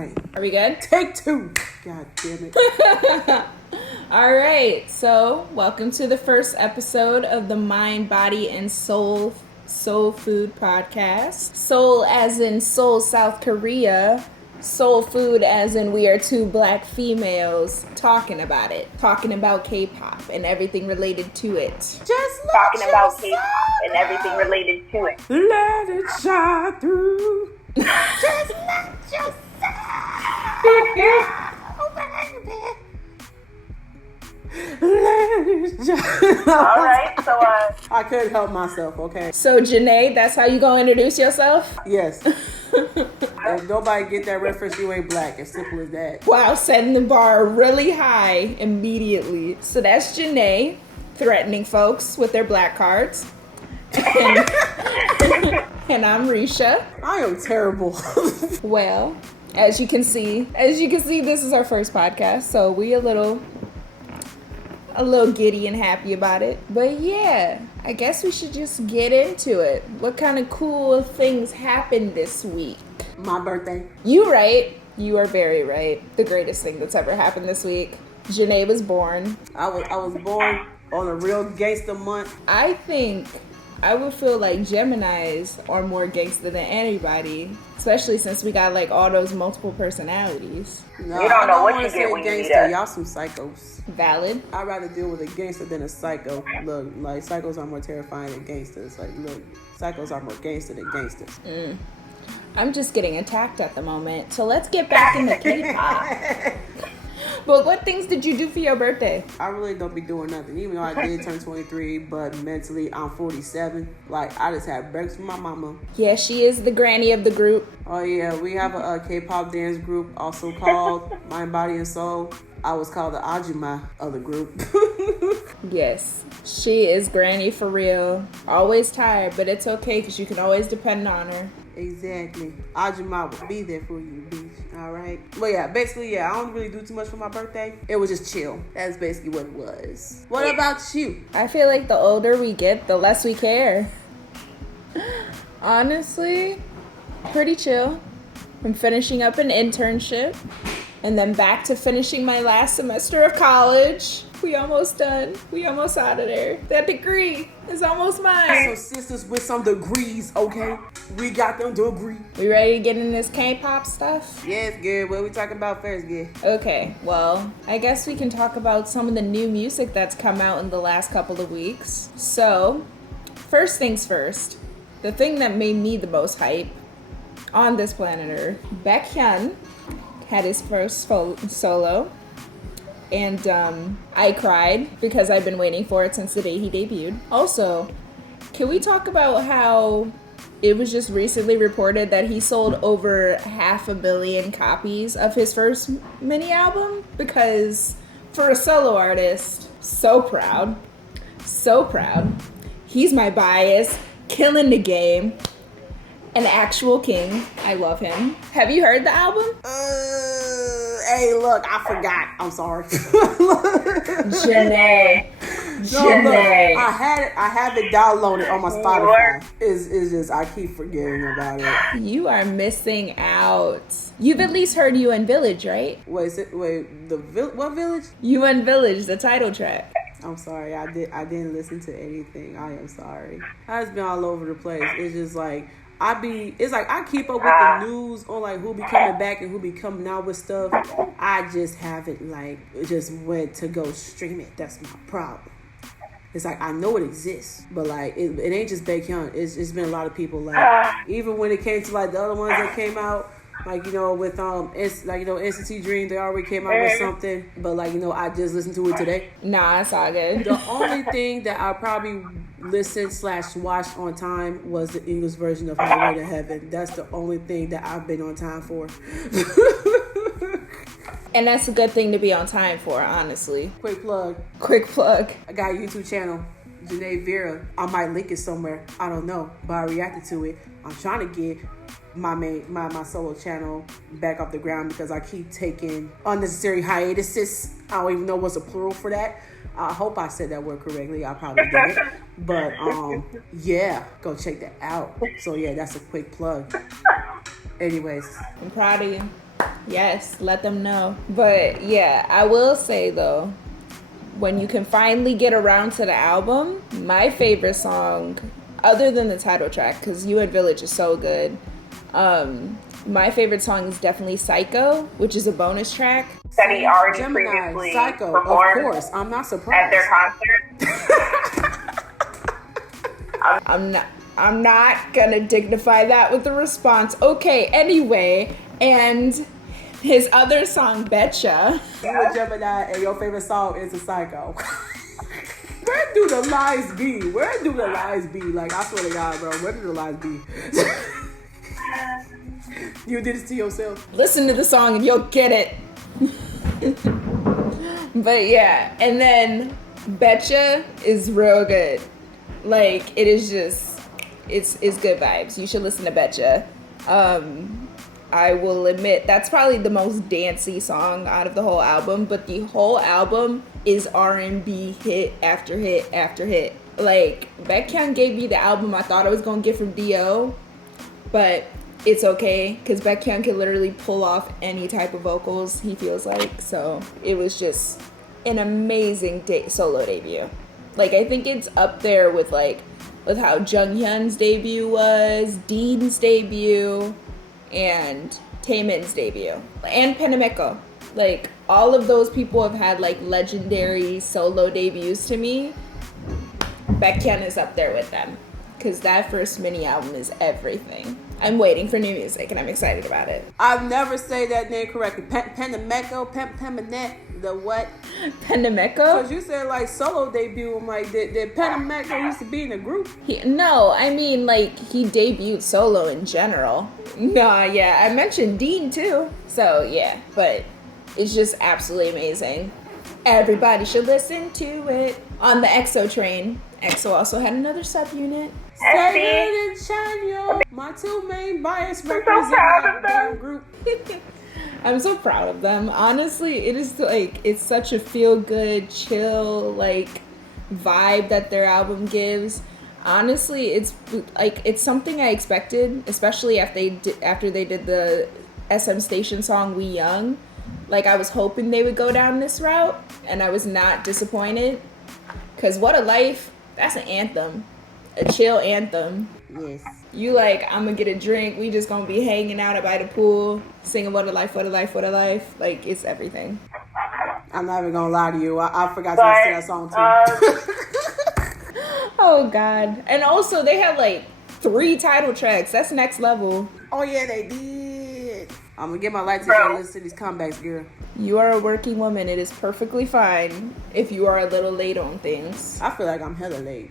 right. Are we good? Take two. God damn it. All right. So, welcome to the first episode of the Mind, Body, and Soul Food podcast. Seoul as in Seoul, South Korea. Soul Food as in we are two black females talking about it. Talking about K-pop and everything related to it. Just Talking about K-pop and everything related to it. let it shine through. Just let yourself Let it shine. All right, so I couldn't help myself, okay? So, Janay, that's how you gonna introduce yourself? Yes. If nobody get that reference, you ain't black. As simple as that. Wow, setting the bar really high immediately. So that's Janay threatening folks with their black cards. And I'm Risha. I am terrible. Well, as you can see, this is our first podcast, so we a little giddy and happy about it. But yeah, I guess we should just get into it. What kind of cool things happened this week? My birthday. You right. You are very right. The greatest thing that's ever happened this week. Janay was born. I was born on a real gangster month. I think I would feel like Geminis are more gangster than anybody, especially since we got like all those multiple personalities. No, You don't know what wanna you say get when you meet gangster. us. Y'all some psychos. Valid. I'd rather deal with a gangster than a psycho. Look, like psychos are more terrifying than gangsters. Like, look, psychos are more gangster than gangsters. I'm just getting attacked at the moment. So let's get back into K-pop. But what things did you do for your birthday? I really don't be doing nothing, even though I did turn 23, but mentally I'm 47. Like, I just had breaks with my mama. Yeah, she is the granny of the group. Oh yeah, we have a K-pop dance group also called Mind, Body, and Soul. I was called the Ajima of the group. Yes, she is granny for real. Always tired, but it's okay because you can always depend on her. Exactly. Ajima will be there for you, bitch. All right. Well, yeah, basically, yeah, I don't really do too much for my birthday. It was just chill. That's basically what it was. What about you? I feel like the older we get, the less we care. Honestly, pretty chill. I'm finishing up an internship and then back to finishing my last semester of college. We almost done. We almost out of there. That degree is almost mine. So sisters with some degrees, okay? We got them degree. We ready to get in this K-pop stuff? Yes, good. What we talking about first, good? Okay, well, I guess we can talk about some of the new music that's come out in the last couple of weeks. So, first things first, the thing that made me the most hype on this planet Earth, Baekhyun had his first solo, and I cried because I've been waiting for it since the day he debuted. Also, can we talk about how it was just recently reported that he sold over 500 million copies of his first mini album? Because for a solo artist, so proud. He's my bias, killing the game. An actual king. I love him. Have you heard the album? Hey, look, I forgot. I'm sorry. Janay. No, look, I have it downloaded on my Spotify. It's just I keep forgetting about it. You are missing out. You've at least heard UN Village, right? What village? UN Village, the title track. I'm sorry, I didn't listen to anything. I am sorry. I've just been all over the place. It's just like I keep up with the news on like who be coming back and who be coming out with stuff. I just haven't just went to go stream it. That's my problem. It's like I know it exists, but like it ain't just Baekhyun. It's been a lot of people like even when it came to like the other ones that came out. Like, you know, with NCT Dream, they already came out with something. But like, you know, I just listened to it today. Nah, it's all good. The only thing that I probably listened/watched on time was the English version of Highway to Heaven. That's the only thing that I've been on time for. And that's a good thing to be on time for, honestly. Quick plug. I got a YouTube channel, Janay Vera. I might link it somewhere. I don't know, but I reacted to it. I'm trying to get my solo channel back off the ground because I keep taking unnecessary hiatuses. I don't even know what's a plural for that. I hope I said that word correctly. I probably did. But yeah, go check that out. So yeah, that's a quick plug. Anyways, I'm proud of you. Yes, let them know. But yeah, I will say though, when you can finally get around to the album, my favorite song, other than the title track, because You and Village is so good, my favorite song is definitely Psycho, which is a bonus track. That he already Gemini, previously Psycho, of performed course. I'm not at surprised. their concert. I'm not gonna dignify that with a response. Okay, anyway, and his other song, Betcha. You a Gemini and your favorite song is a Psycho. Where do the lies be? Where do the lies be? Like, I swear to God, bro, where do the lies be? You did it to yourself. Listen to the song and you'll get it. But yeah, and then Betcha is real good. Like, it is just, it's good vibes. You should listen to Betcha. I will admit that's probably the most dancey song out of the whole album, but the whole album is R&B hit after hit after hit. Like, Baekhyun gave me the album I thought I was gonna get from D.O., but it's okay because Baekhyun can literally pull off any type of vocals he feels like. So it was just an amazing solo debut. Like, I think it's up there with how Junghyun's debut was, Dean's debut, and Taemin's debut, and Penameko. Like, all of those people have had like legendary solo debuts to me. Baekhyun is up there with them because that first mini album is everything. I'm waiting for new music and I'm excited about it. I've never say that name correctly. Penameko, Pemanet, the what? Penameko? Because you said like solo debut. I'm like, did Penameko used to be in a group? No, I mean like he debuted solo in general. Nah, yeah, I mentioned Dean too. So yeah, but it's just absolutely amazing. Everybody should listen to it. On the EXO train, EXO also had another subunit. Sagan and Chanyeol, my two main bias so represent proud that of them. damn group. I'm so proud of them. Honestly, it is like, it's such a feel good, chill, like vibe that their album gives. Honestly, it's like, it's something I expected, especially after they did the SM Station song We Young. Like, I was hoping they would go down this route, and I was not disappointed. Cause What a Life, that's an anthem. A chill anthem. Yes. You like, I'm gonna get a drink, we just gonna be hanging out by the pool, singing What a Life, What a Life, What a Life. Like, it's everything. I'm not even gonna lie to you. I forgot to listen to that song too. Oh God. And also they had like 3 title tracks. That's next level. Oh yeah, they did. I'm gonna get my lights and listen to these comebacks, girl. You are a working woman. It is perfectly fine if you are a little late on things. I feel like I'm hella late.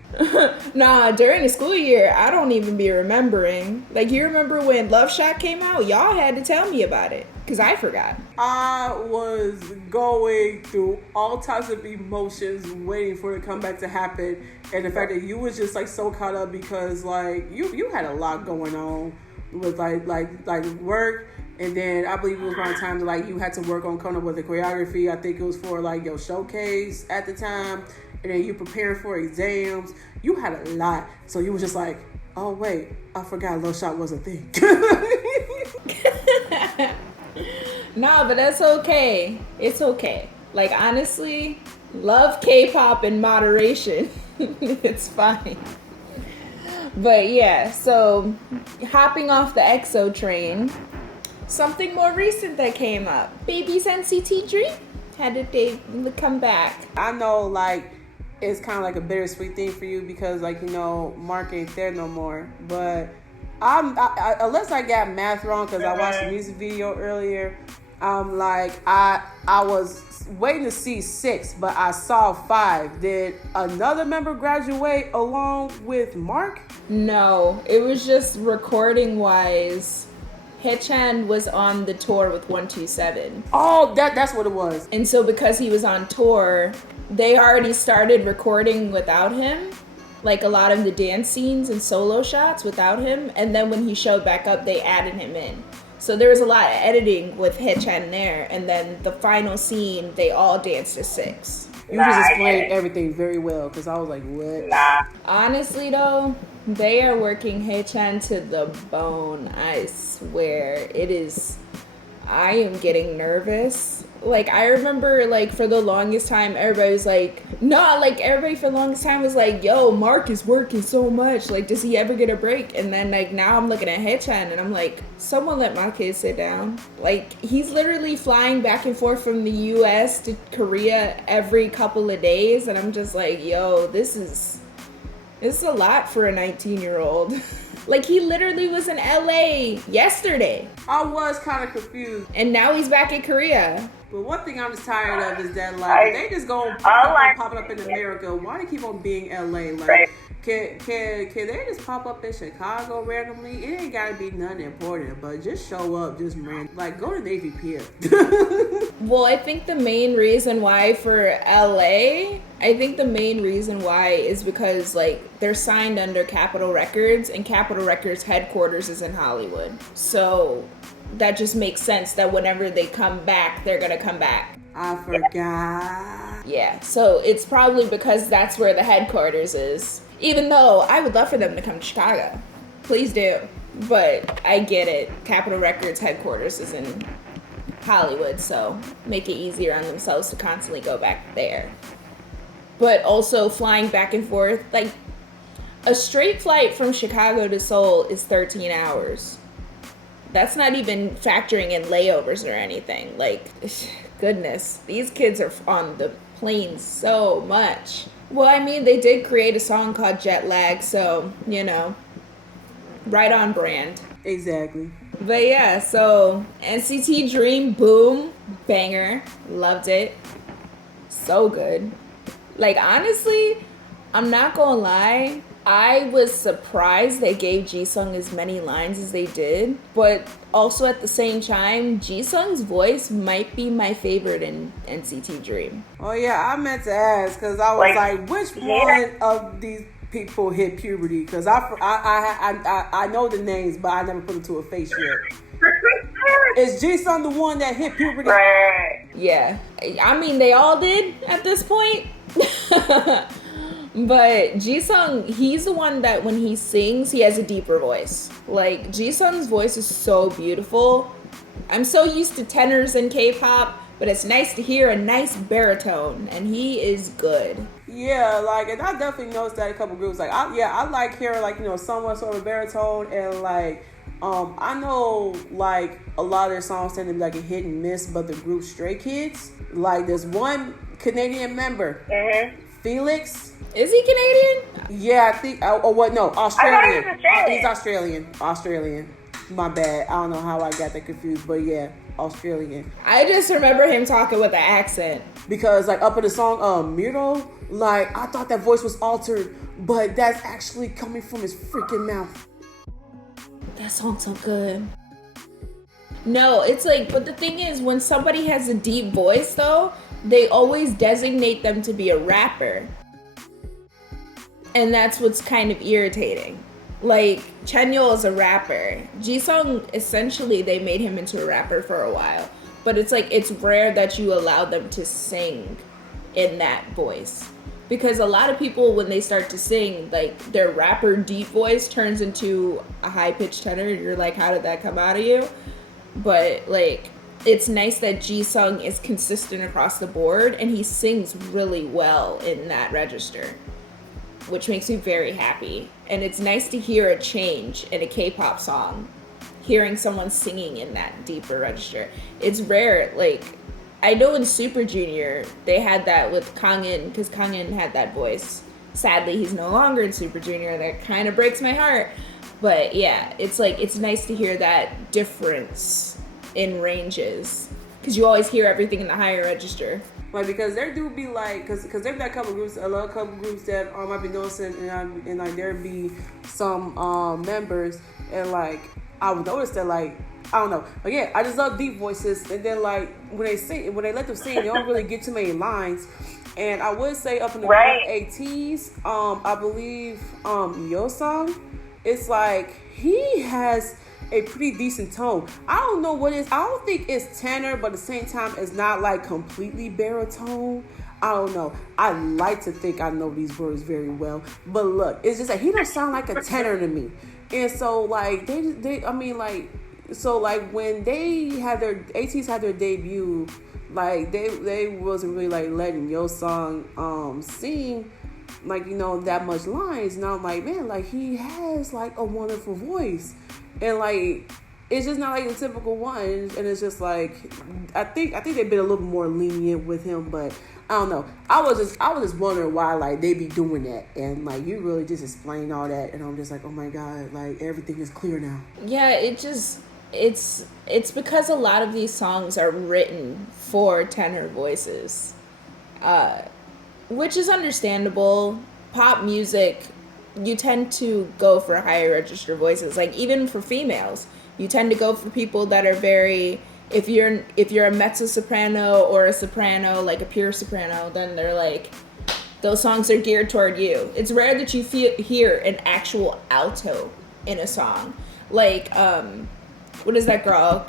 Nah, during the school year, I don't even be remembering. Like, you remember when Love Shot came out? Y'all had to tell me about it, because I forgot. I was going through all types of emotions waiting for the comeback to happen. And the fact that you was just like so caught up because like you had a lot going on with like work. And then I believe it was around time that like you had to work on coming up with the choreography. I think it was for like your showcase at the time. And then you preparing for exams. You had a lot. So you was just like, oh wait, I forgot Lil Shot was a thing. Nah, but that's okay. It's okay. Like, honestly, love K-pop in moderation. It's fine. But yeah, so hopping off the EXO train, something more recent that came up. Baby's NCT Dream had a come back. I know like it's kind of like a bittersweet thing for you because like, you know, Mark ain't there no more. But I unless I got math wrong because I watched the music video earlier, like I was waiting to see 6, but I saw 5. Did another member graduate along with Mark? No, it was just recording wise. Haechan was on the tour with 127. Oh, that's what it was. And so because he was on tour, they already started recording without him. Like a lot of the dance scenes and solo shots without him. And then when he showed back up, they added him in. So there was a lot of editing with Haechan there. And then the final scene, they all danced to 6. You just explained everything very well because I was like, what? Nah. Honestly though, they are working Haechan to the bone. I swear. It is, I am getting nervous. Like, I remember, like, for the longest time, everybody was like, everybody for the longest time was like, yo, Mark is working so much. Like, does he ever get a break? And then, like, now I'm looking at Haechan and I'm like, someone let my kid sit down. Like, he's literally flying back and forth from the U.S. to Korea every couple of days. And I'm just like, yo, this is a lot for a 19-year-old. Like, he literally was in LA yesterday. I was kind of confused. And now he's back in Korea. But one thing I'm just tired of is that, like, they just go popping up in America. Why do they keep on being LA? Like, can they just pop up in Chicago randomly? It ain't gotta be nothing important, but just show up, just random. Like, go to Navy Pier. Well, I think the main reason why for LA, is because, like, they're signed under Capitol Records, and Capitol Records headquarters is in Hollywood. So that just makes sense that whenever they come back, they're gonna come back. I forgot. Yeah, so it's probably because that's where the headquarters is. Even though I would love for them to come to Chicago. Please do. But I get it. Capitol Records headquarters is in Hollywood, so make it easier on themselves to constantly go back there. But also flying back and forth, like, a straight flight from Chicago to Seoul is 13 hours. That's not even factoring in layovers or anything. Like, goodness, these kids are on the plane so much. Well, I mean, they did create a song called Jet Lag, so, you know, right on brand. Exactly. But yeah, so NCT Dream, boom, banger, loved it. So good. Like, honestly, I'm not gonna lie, I was surprised they gave Jisung as many lines as they did, but also at the same time, Jisung's voice might be my favorite in NCT Dream. Oh yeah, I meant to ask because I was like, which one of these people hit puberty? Because I know the names, but I never put them to a face yet. Is Jisung the one that hit puberty? Right. Yeah, I mean, they all did at this point. But Jisung, he's the one that when he sings, he has a deeper voice. Like, Jisung's voice is so beautiful. I'm so used to tenors in K-pop, but it's nice to hear a nice baritone, and he is good. Yeah, like, and I definitely noticed that a couple groups. Like, I like hearing, like, you know, somewhat sort of baritone, and like, I know, like, a lot of their songs tend to be like a hit and miss, but the group Stray Kids, like, there's one Canadian member, Felix. Is he Canadian? Yeah, I think. Oh, what? No, Australian. I thought he was He's Australian. Australian. My bad. I don't know how I got that confused, but yeah, Australian. I just remember him talking with an accent. Because, like, up in the song, Miro, like, I thought that voice was altered, but that's actually coming from his freaking mouth. That song's so good. No, it's like, but the thing is, when somebody has a deep voice, though, they always designate them to be a rapper. And that's what's kind of irritating. Like, Chanyeol is a rapper. Jisung, essentially, they made him into a rapper for a while. But it's like, it's rare that you allow them to sing in that voice. Because a lot of people, when they start to sing, like, their rapper deep voice turns into a high-pitched tenor. And you're like, how did that come out of you? But, like, it's nice that Jisung is consistent across the board. And he sings really well in that register, which makes me very happy. And it's nice to hear a change in a K-pop song, hearing someone singing in that deeper register. It's rare. Like, I know in Super Junior, they had that with Kangin, because Kangin had that voice. Sadly, he's no longer in Super Junior. That kind of breaks my heart. But yeah, it's like, it's nice to hear that difference in ranges, because you always hear everything in the higher register. Like, because there do be like, because there's been a couple groups that might be noticing, and like there be some members, and like I would notice that, like, I don't know, but yeah, I just love deep voices, and then like when they let them sing, they don't really get too many lines. And I would say up in the ATs, I believe Yosung, it's like he has a pretty decent tone. I don't know what it is. I don't think it's tenor, but at the same time, it's not like completely baritone. I don't know. I like to think I know these words very well, but look, it's just like he don't sound like a tenor to me. And so, like, I mean, like, So like when they had their ATs had their debut, like they wasn't really like letting Yo Song sing like that much lines. And I'm like, man, like he has like a wonderful voice, and like it's just not like the typical one. And it's just like I think they've been a little more lenient with him, but I don't know. I was just wondering why like they be doing that, and like you really just explain all that, and I'm just like, oh my god, like everything is clear now. Yeah, it's because a lot of these songs are written for tenor voices, which is understandable. Pop music, you tend to go for higher register voices. Like even for females, you tend to go for people that are very. If you're a mezzo soprano or a soprano, like a pure soprano, then they're like, those songs are geared toward you. It's rare that you hear an actual alto in a song. Like, what is that girl?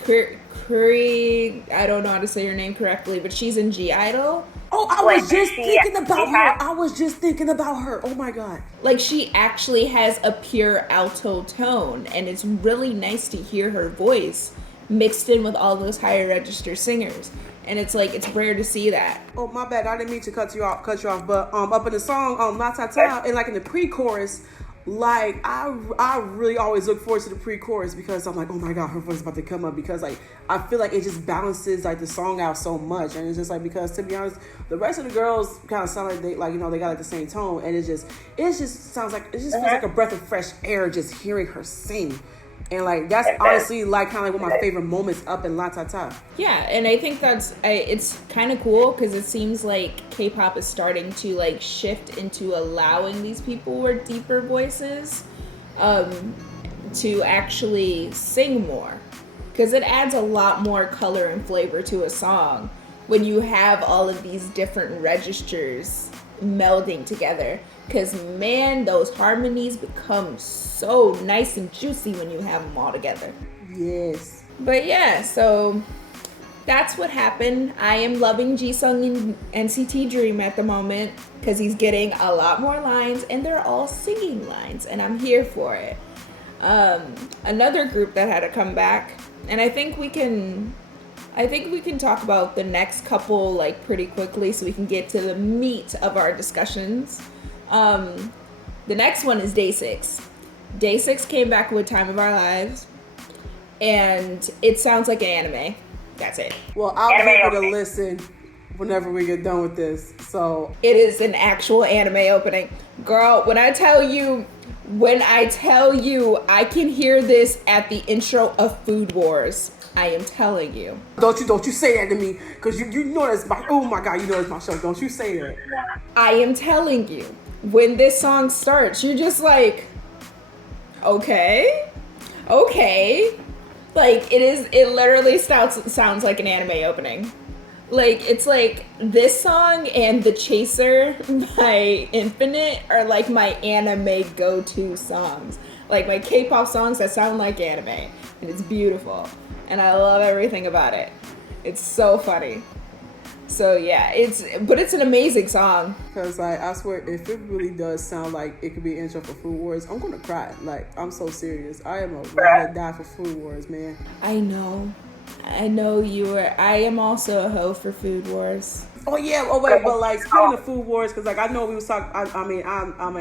Curry, I don't know how to say her name correctly, but she's in G-Idol. Oh, I was just thinking about her. I was just thinking about her. Oh my god. Like she actually has a pure alto tone, and it's really nice to hear her voice mixed in with all those higher register singers, and it's like it's rare to see that. Oh my bad, I didn't mean to cut you off, but up in the song La Ta Ta, and like in the pre-chorus, like I really always look forward to the pre-chorus because I'm like, oh my god, her voice is about to come up, because like I feel like it just balances like the song out so much, and it's just like, because to be honest, the rest of the girls kind of sound like they like they got like the same tone, and it just sounds like it just feels like a breath of fresh air just hearing her sing. And like that's honestly like kind of like one of my favorite moments up in La Ta Ta. Yeah, and I think it's kind of cool because it seems like K-pop is starting to like shift into allowing these people with deeper voices to actually sing more, because it adds a lot more color and flavor to a song when you have all of these different registers melding together. Because, man, those harmonies become so nice and juicy when you have them all together. Yes. But, yeah, so that's what happened. I am loving Jisung in NCT Dream at the moment because he's getting a lot more lines, and they're all singing lines, and I'm here for it. Another group that had a comeback, and I think we can talk about the next couple like pretty quickly so we can get to the meat of our discussions. The next one is Day 6. Day 6 came back with Time of Our Lives, and it sounds like an anime. That's it. Well, I'll give it a listen whenever we get done with this. So it is an actual anime opening. Girl, when I tell you I can hear this at the intro of Food Wars. I am telling you. Don't you say that to me, because you know that's my, oh my god, you know it's my show. Don't you say that. I am telling you. When this song starts, you're just like, okay. Like, it literally sounds like an anime opening. Like, it's like this song and The Chaser by Infinite are like my anime go-to songs. Like my K-pop songs that sound like anime. And it's beautiful. And I love everything about it. It's so funny. So yeah, it's an amazing song. Cause like I swear, if it really does sound like it could be an intro for Food Wars, I'm gonna cry. Like I'm so serious. I am a ride or die for Food Wars, man. I know you are. I am also a hoe for Food Wars. Oh yeah. Oh wait, but like speaking of Food Wars, cause like I know we was talking. I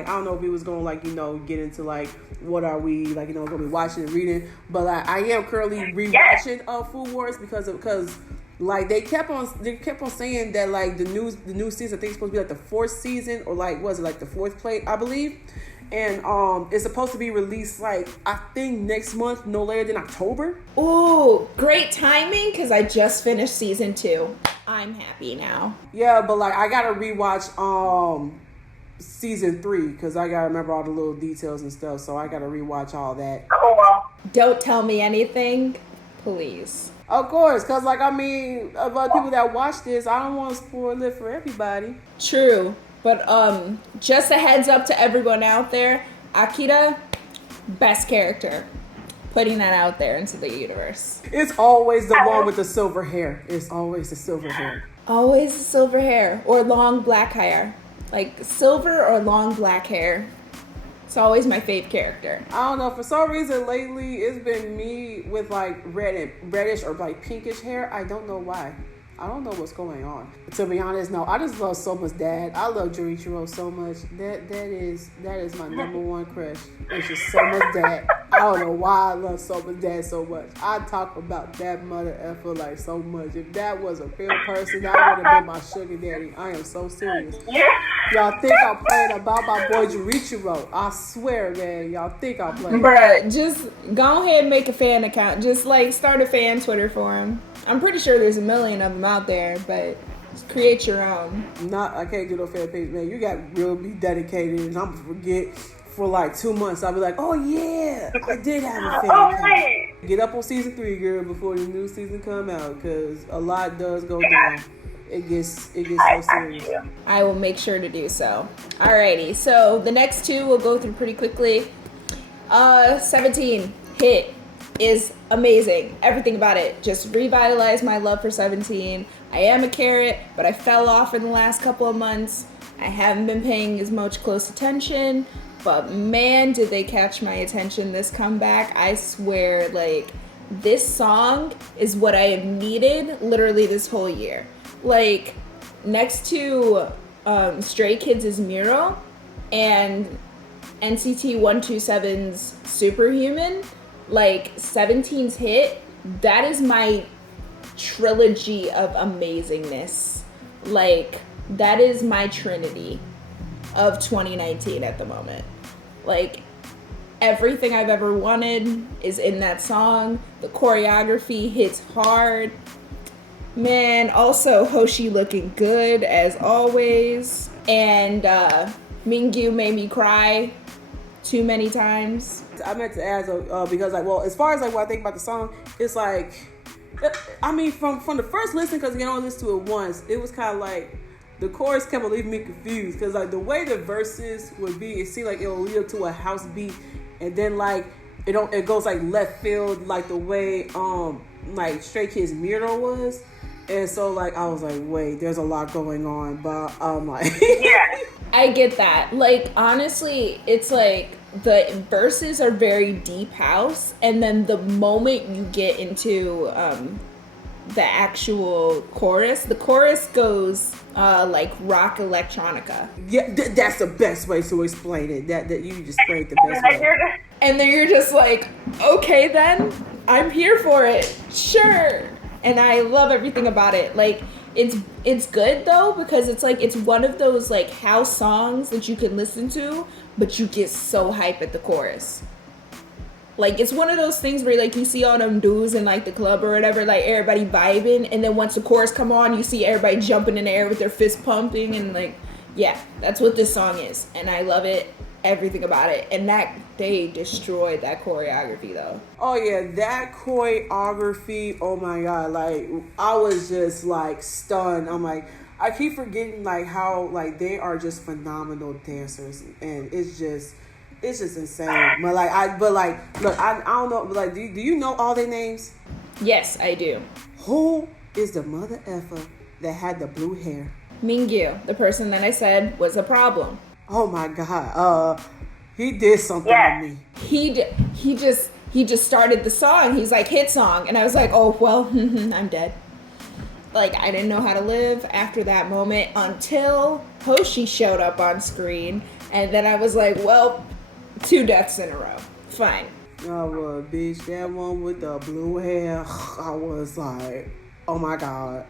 don't know if we was gonna like get into like what are we like gonna be watching and reading, but like I am currently rewatching Food Wars because like they kept on saying that like the new season, I think it's supposed to be like the 4th season, or like was it like the 4th play, I believe, and it's supposed to be released like I think next month, no later than October. Ooh, great timing, because I just finished season 2. I'm happy now. Yeah, but like I gotta rewatch season 3 because I gotta remember all the little details and stuff, so I gotta rewatch all that. Don't tell me anything, please. Of course, because, like, I mean, about people that watch this, I don't want to spoil it for everybody. True. But just a heads up to everyone out there, Akira, best character. Putting that out there into the universe. It's always the one with the silver hair. It's always the silver hair. Always the silver hair. Or long black hair. Like, silver or long black hair. It's always my fave character. I don't know. For some reason lately, it's been me with like reddish or like pinkish hair. I don't know why. I don't know what's going on. To be honest, no. I just love so much Dad. I love Junichiro so much. That is my number one crush. It's just so much Dad. I don't know why I love so much Dad so much. I talk about that mother effer like so much. If that was a real person, that would have been my sugar daddy. I am so serious. Y'all think I'm playing about my boy Junichiro. I swear, man. Y'all think I'm playing. Bruh, just go ahead and make a fan account. Just like start a fan Twitter for him. I'm pretty sure there's a million of them out there, but just create your own. I can't do no fan page, man. You got to really be dedicated, and I'm gonna forget for like 2 months. I'll be like, oh yeah, I did have a fan account. Get up on season 3, girl, before the new season come out, because a lot does go down. It gets so serious. I will make sure to do so. Alrighty, so the next two we'll go through pretty quickly. 17 hit is amazing. Everything about it just revitalized my love for 17. I am a carrot, but I fell off in the last couple of months. I haven't been paying as much close attention, but man, did they catch my attention this comeback. I swear, like, this song is what I have needed literally this whole year. Like, next to Stray Kids' Miro and NCT 127's Superhuman, like 17's hit, that is my trilogy of amazingness. Like, that is my trinity of 2019 at the moment. Like, everything I've ever wanted is in that song. The choreography hits hard. Man, also Hoshi looking good as always. And Mingyu made me cry too many times. I meant to add, because like, well, as far as like what I think about the song, it's like, I mean, from the first listen, because you only listen to it once, it was kind of like the chorus kept leaving me confused, because like the way the verses would be, it seemed like it would lead up to a house beat, and then like it goes like left field, like the way like Stray Kids Miro was. And so, like, I was like, wait, there's a lot going on, but I'm like... Yeah. I get that. Like, honestly, it's like the verses are very deep house, and then the moment you get into the actual chorus, the chorus goes like rock electronica. Yeah, that's the best way to explain it. That you just explained it the best way. And then you're just like, okay then, I'm here for it. Sure. And I love everything about it. Like, it's good though, because it's like, it's one of those like house songs that you can listen to, but you get so hype at the chorus. Like, it's one of those things where like you see all them dudes in like the club or whatever, like everybody vibing, and then once the chorus come on, you see everybody jumping in the air with their fist pumping, and like, yeah, that's what this song is. And I love it. Everything about it. And that they destroyed that choreography though. Oh yeah, that choreography, oh my god, like I was just like stunned. I'm like, I keep forgetting like how like they are just phenomenal dancers, and it's just insane. But like look, I don't know, but like do you know all their names? Yes, I do. Who is the mother effer that had the blue hair? Mingyu, the person that I said was a problem. Oh my god, he did something to me. He just started the song. He's like, hit song, and I was like, oh well, I'm dead. Like, I didn't know how to live after that moment until Hoshi showed up on screen, and then I was like, well, 2 deaths in a row. Fine. Oh, bitch, that one with the blue hair, I was like, oh my god.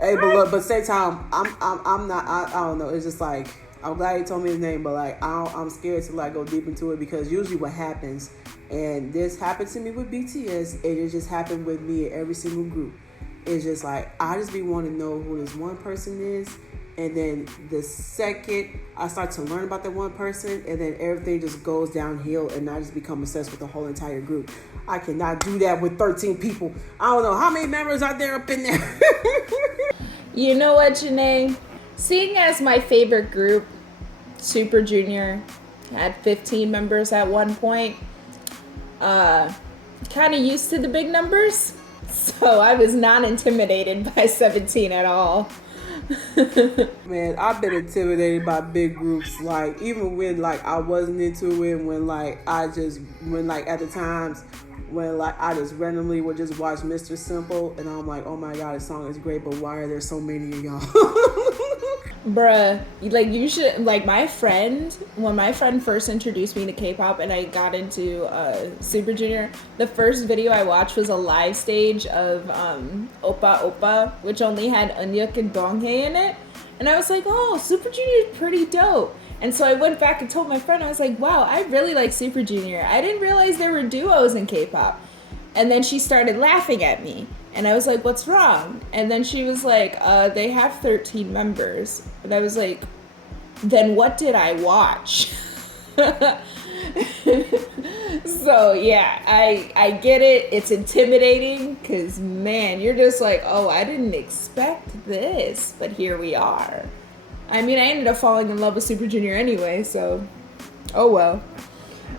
Hey, but look, but same time, I'm not. I don't know. It's just like, I'm glad he told me his name, but like I'm scared to like go deep into it, because usually what happens, and this happened to me with BTS, and it just happened with me in every single group. It's just like I just be wanting to know who this one person is, and then the second I start to learn about that one person, and then everything just goes downhill, and I just become obsessed with the whole entire group. I cannot do that with 13 people. I don't know how many members are there up in there. You know what, Janay? Seeing as my favorite group, Super Junior, had 15 members at one point, kind of used to the big numbers, so I was not intimidated by 17 at all. Man, I've been intimidated by big groups. Like even when like I wasn't into it, when like at the times when like I just randomly would just watch Mr. Simple, and I'm like, oh my god, this song is great, but why are there so many of y'all? Bruh, like you should, like when my friend first introduced me to K-pop and I got into Super Junior, the first video I watched was a live stage of Oppa Oppa, which only had Eunhyuk and Donghae in it, and I was like, oh, Super Junior is pretty dope. And so I went back and told my friend, I was like, wow, I really like Super Junior. I didn't realize there were duos in K-pop. And then she started laughing at me. And I was like, what's wrong? And then she was like, they have 13 members. And I was like, then what did I watch? So yeah, I get it. It's intimidating because, man, you're just like, oh, I didn't expect this, but here we are. I mean, I ended up falling in love with Super Junior anyway, so oh well.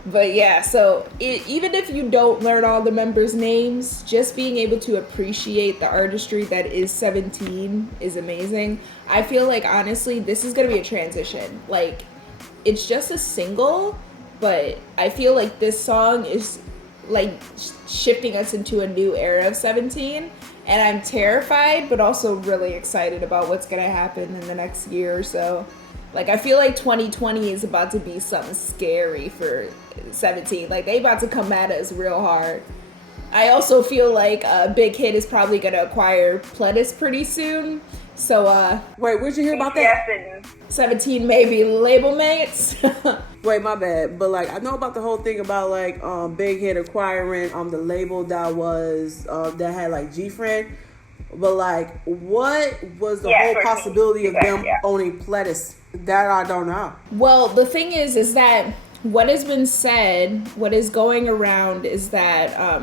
But yeah, so even if you don't learn all the members' names, just being able to appreciate the artistry that is 17 is amazing. I feel like, honestly, this is going to be a transition. Like, it's just a single, but I feel like this song is, like, shifting us into a new era of 17. And I'm terrified, but also really excited about what's going to happen in the next year or so. Like, I feel like 2020 is about to be something scary for 17. Like, they about to come at us real hard. I also feel like Big Hit is probably going to acquire Pledis pretty soon. So, wait, where'd you hear about that? 17 maybe label mates. Wait, my bad. But like, I know about the whole thing about like Big Hit acquiring the label that was that had like G-Friend. But like, what was the whole possibility of them owning Pledis? That I don't know. Well, the thing is that what has been said, what is going around is that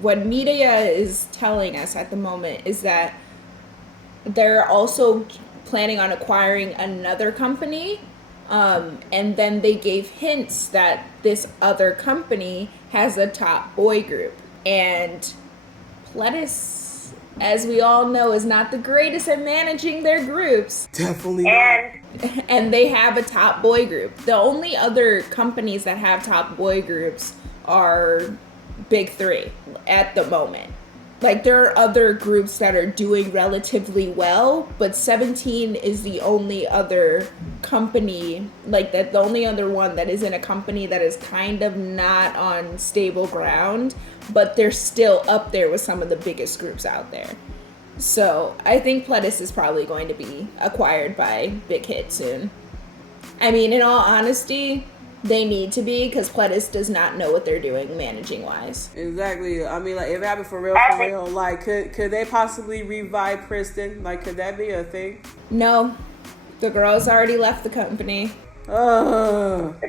what media is telling us at the moment is that they're also planning on acquiring another company, and then they gave hints that this other company has a top boy group, and Pledis, as we all know, is not the greatest at managing their groups. Definitely not. And they have a top boy group. The only other companies that have top boy groups are Big Three at the moment. Like, there are other groups that are doing relatively well, but 17 is the only other company, like that, the only other one that is in a company that is kind of not on stable ground, but they're still up there with some of the biggest groups out there. So I think Pledis is probably going to be acquired by Big Hit soon. I mean, in all honesty, they need to be, because Pledis does not know what they're doing managing wise. Exactly. I mean, like, if it happened for real, like, could they possibly revive Princeton? Like, could that be a thing? No, the girls already left the company. The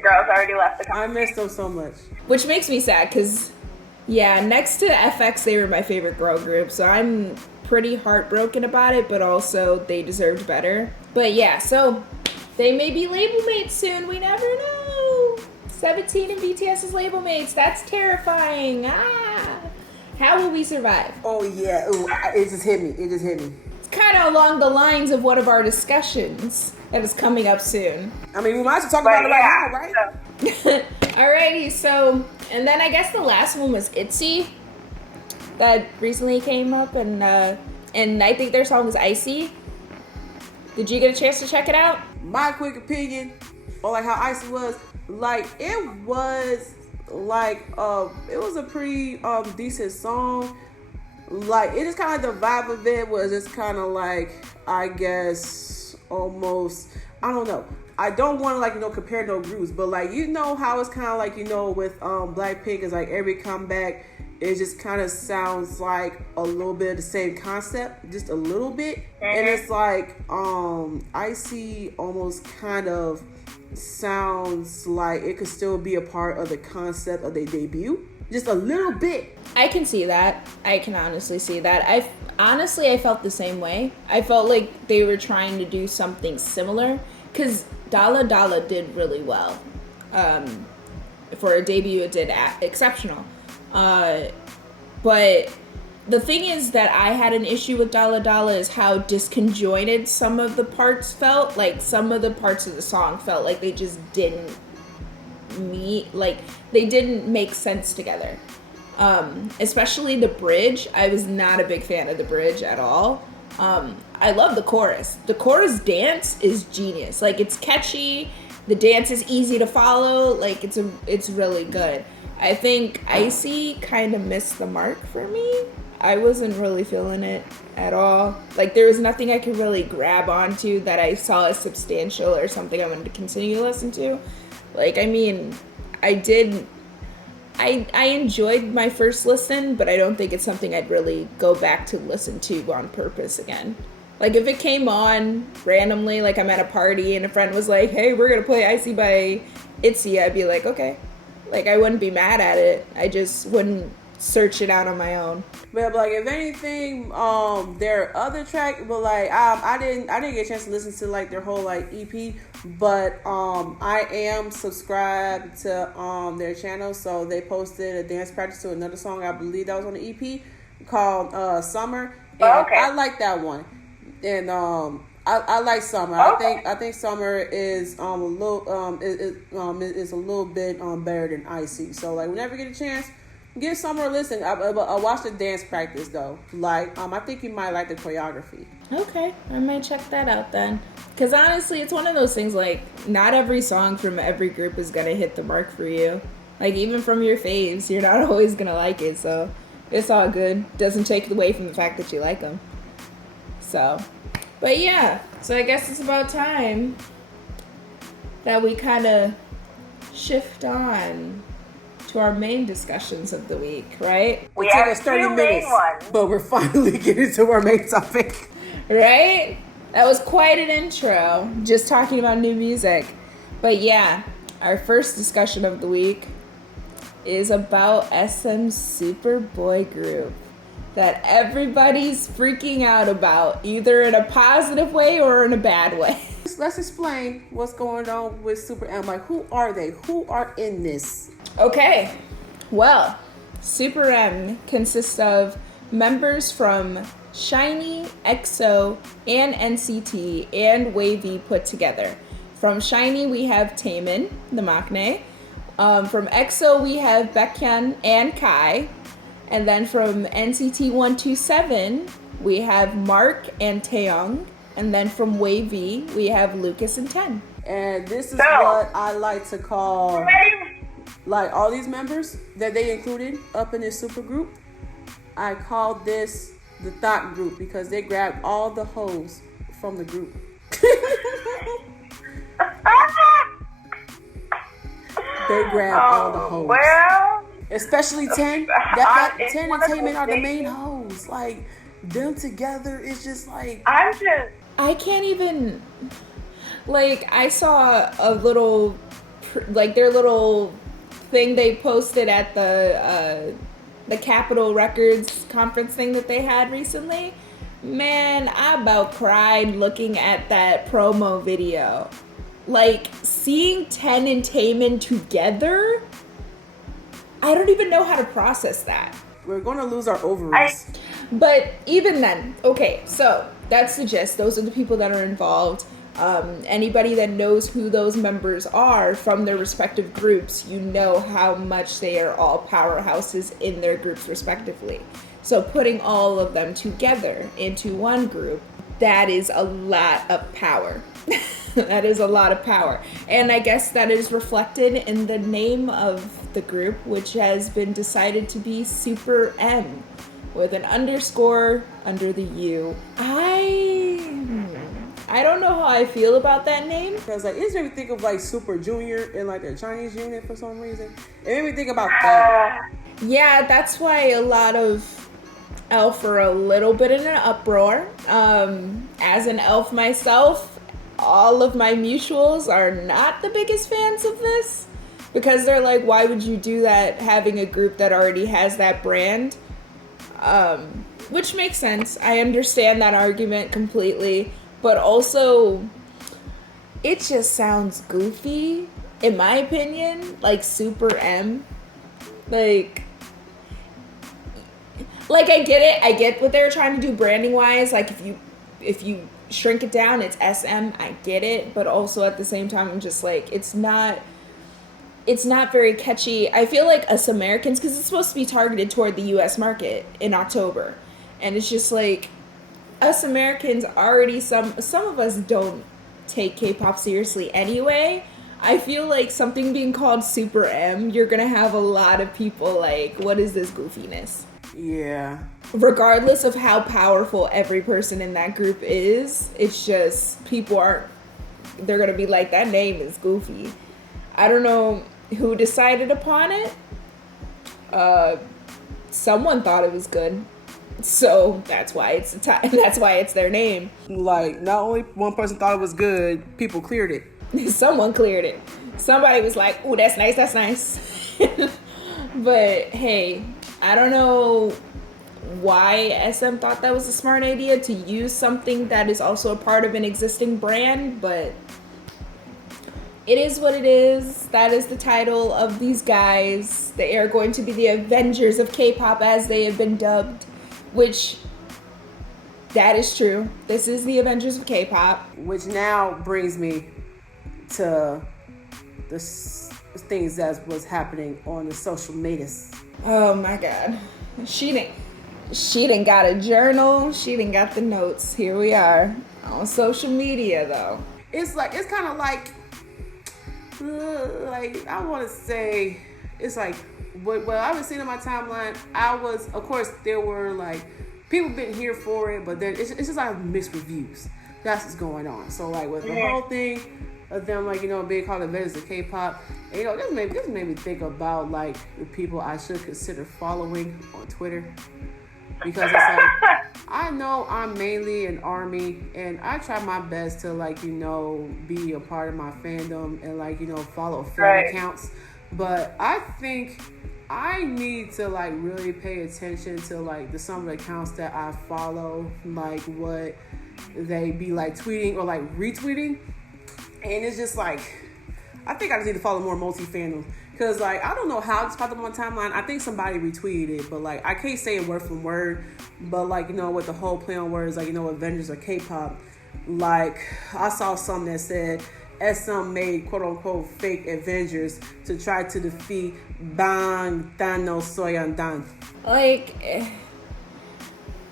girls already left the company. I missed them so much. Which makes me sad, because, yeah, next to FX, they were my favorite girl group, so I'm pretty heartbroken about it, but also they deserved better. But yeah, so they may be label mates soon. We never know. 17 and BTS's label mates. That's terrifying. How will we survive? Oh yeah. Ooh, it just hit me. It's kind of along the lines of one of our discussions that is coming up soon. I mean, we might as well talk about it right now, right? Alrighty, so, and then I guess the last one was ITZY that recently came up, and I think their song was Icy. Did you get a chance to check it out? My quick opinion on like how Icy was, like, it was like it was a pretty decent song. Like, it just kind of like the vibe of it was just kind of like, I guess, almost, I don't know. I don't want to, like, compare no groups, but like, how it's kind of like, with Blackpink is like every comeback, it just kind of sounds like a little bit of the same concept, just a little bit. And it's like Icy almost kind of sounds like it could still be a part of the concept of their debut, just a little bit. I can see that. I can honestly see that. I felt the same way. I felt like they were trying to do something similar, because Dala Dala did really well. For a debut, it did exceptional. But the thing is that I had an issue with Dalla Dalla is how disconjointed some of the parts felt. Like, some of the parts of the song felt like they just didn't they didn't make sense together. Especially the bridge. I was not a big fan of the bridge at all. I love the chorus. The chorus dance is genius. Like, it's catchy. The dance is easy to follow. Like, it's really good. I think Icy kind of missed the mark for me. I wasn't really feeling it at all. Like, there was nothing I could really grab onto that I saw as substantial or something I wanted to continue to listen to. Like, I mean, I enjoyed my first listen, but I don't think it's something I'd really go back to listen to on purpose again. Like, if it came on randomly, like I'm at a party and a friend was like, hey, we're going to play Icy by ITZY, I'd be like, okay. Like, I wouldn't be mad at it. I just wouldn't search it out on my own. But like, if anything, their other track, but like, I didn't get a chance to listen to like their whole like EP, but I am subscribed to their channel, so they posted a dance practice to another song. I believe that was on the EP called Summer, and I like that one, and I like Summer. Okay. I think Summer is a little is a little bit better than Icy. So like, whenever you get a chance, give Summer a listen. I watched the dance practice though. Like, I think you might like the choreography. Okay, I might check that out then. Because honestly, it's one of those things, like, not every song from every group is going to hit the mark for you. Like, even from your faves, you're not always going to like it. So, it's all good. Doesn't take away from the fact that you like them. So, but yeah. So, I guess it's about time that we kind of shift on to our main discussions of the week, right? We have 30 minutes, but we're finally getting to our main topic. Right? That was quite an intro, just talking about new music. But yeah, our first discussion of the week is about SM's super boy group that everybody's freaking out about, either in a positive way or in a bad way. Let's explain what's going on with Super M. Like, who are they? Who are in this? Okay, well, Super M consists of members from SHINee, EXO, and NCT, and WayV put together. From SHINee, we have Taemin, the maknae. From EXO, we have Baekhyun and Kai. And then from NCT 127, we have Mark and Taeyong. And then from WayV, we have Lucas and Ten. And this is what I like to call, like, all these members that they included up in this super group. I call this the thought group because they grabbed all the hoes from the group. They grabbed all the hoes. Well, especially 10. That 10 and Taemin are the main hoes. Like, them together is just like, I can't even, like, I saw a little, like, their little thing they posted at the Capitol Records conference thing that they had recently. Man, I about cried looking at that promo video. Like, seeing Ten and Taemin together, I don't even know how to process that. We're going to lose our ovaries. But even then, okay, so that's the gist. Those are the people that are involved. Anybody that knows who those members are from their respective groups, you know how much they are all powerhouses in their groups respectively. So putting all of them together into one group, that is a lot of power. That is a lot of power. And I guess that is reflected in the name of the group, which has been decided to be Super M with an underscore under the U. I don't know how I feel about that name. Because like, it made me think of like Super Junior in like their Chinese unit for some reason. It made me think about that. Yeah, that's why a lot of ELF are a little bit in an uproar. As an ELF myself, all of my mutuals are not the biggest fans of this. Because they're like, why would you do that having a group that already has that brand? Which makes sense. I understand that argument completely. But also, it just sounds goofy, in my opinion, like Super M. Like, like, I get it. I get what they were trying to do branding wise. Like, if you shrink it down, it's SM. I get it, but also at the same time, I'm just like, it's not very catchy. I feel like us Americans, because it's supposed to be targeted toward the U.S. market in October, and it's just like, us Americans already, some of us don't take K-pop seriously anyway. I feel like something being called Super M, you're gonna have a lot of people like, what is this goofiness? Yeah. Regardless of how powerful every person in that group is, it's just, they're gonna be like, that name is goofy. I don't know who decided upon it. Someone thought it was good. So that's why that's why it's their name. Like, not only one person thought it was good, people cleared it. Someone cleared it. Somebody was like, "Ooh, that's nice." But hey, I don't know why SM thought that was a smart idea to use something that is also a part of an existing brand, but it is what it is. That is the title of these guys. They are going to be the Avengers of K-pop, as they have been dubbed. Which, that is true. This is the Avengers of K-pop. Which now brings me to the things that was happening on the social medias. Oh my God. She didn't got a journal. She didn't got the notes. Here we are on social media, though. It's kind of like I want to say, it's like, what I was seeing on my timeline, of course, there were like, people been here for it, but then it's just like mixed reviews. That's what's going on. So like with the whole thing of them, like, being called Avengers of K-pop, and, this made me think about like the people I should consider following on Twitter. Because it's like, I know I'm mainly an ARMY, and I try my best to like, be a part of my fandom and like, follow fan accounts. But I think I need to like really pay attention to like some of the accounts that I follow, like what they be like tweeting or like retweeting. And it's just like, I think I just need to follow more multi-fandoms. Because like, I don't know how it's popped up on my timeline. I think somebody retweeted it, but like, I can't say it word for word. But like, with the whole play on words, like, Avengers of K-pop, like I saw something that said, SM made quote-unquote fake Avengers to try to defeat Bang Thanos Soyandan. Like,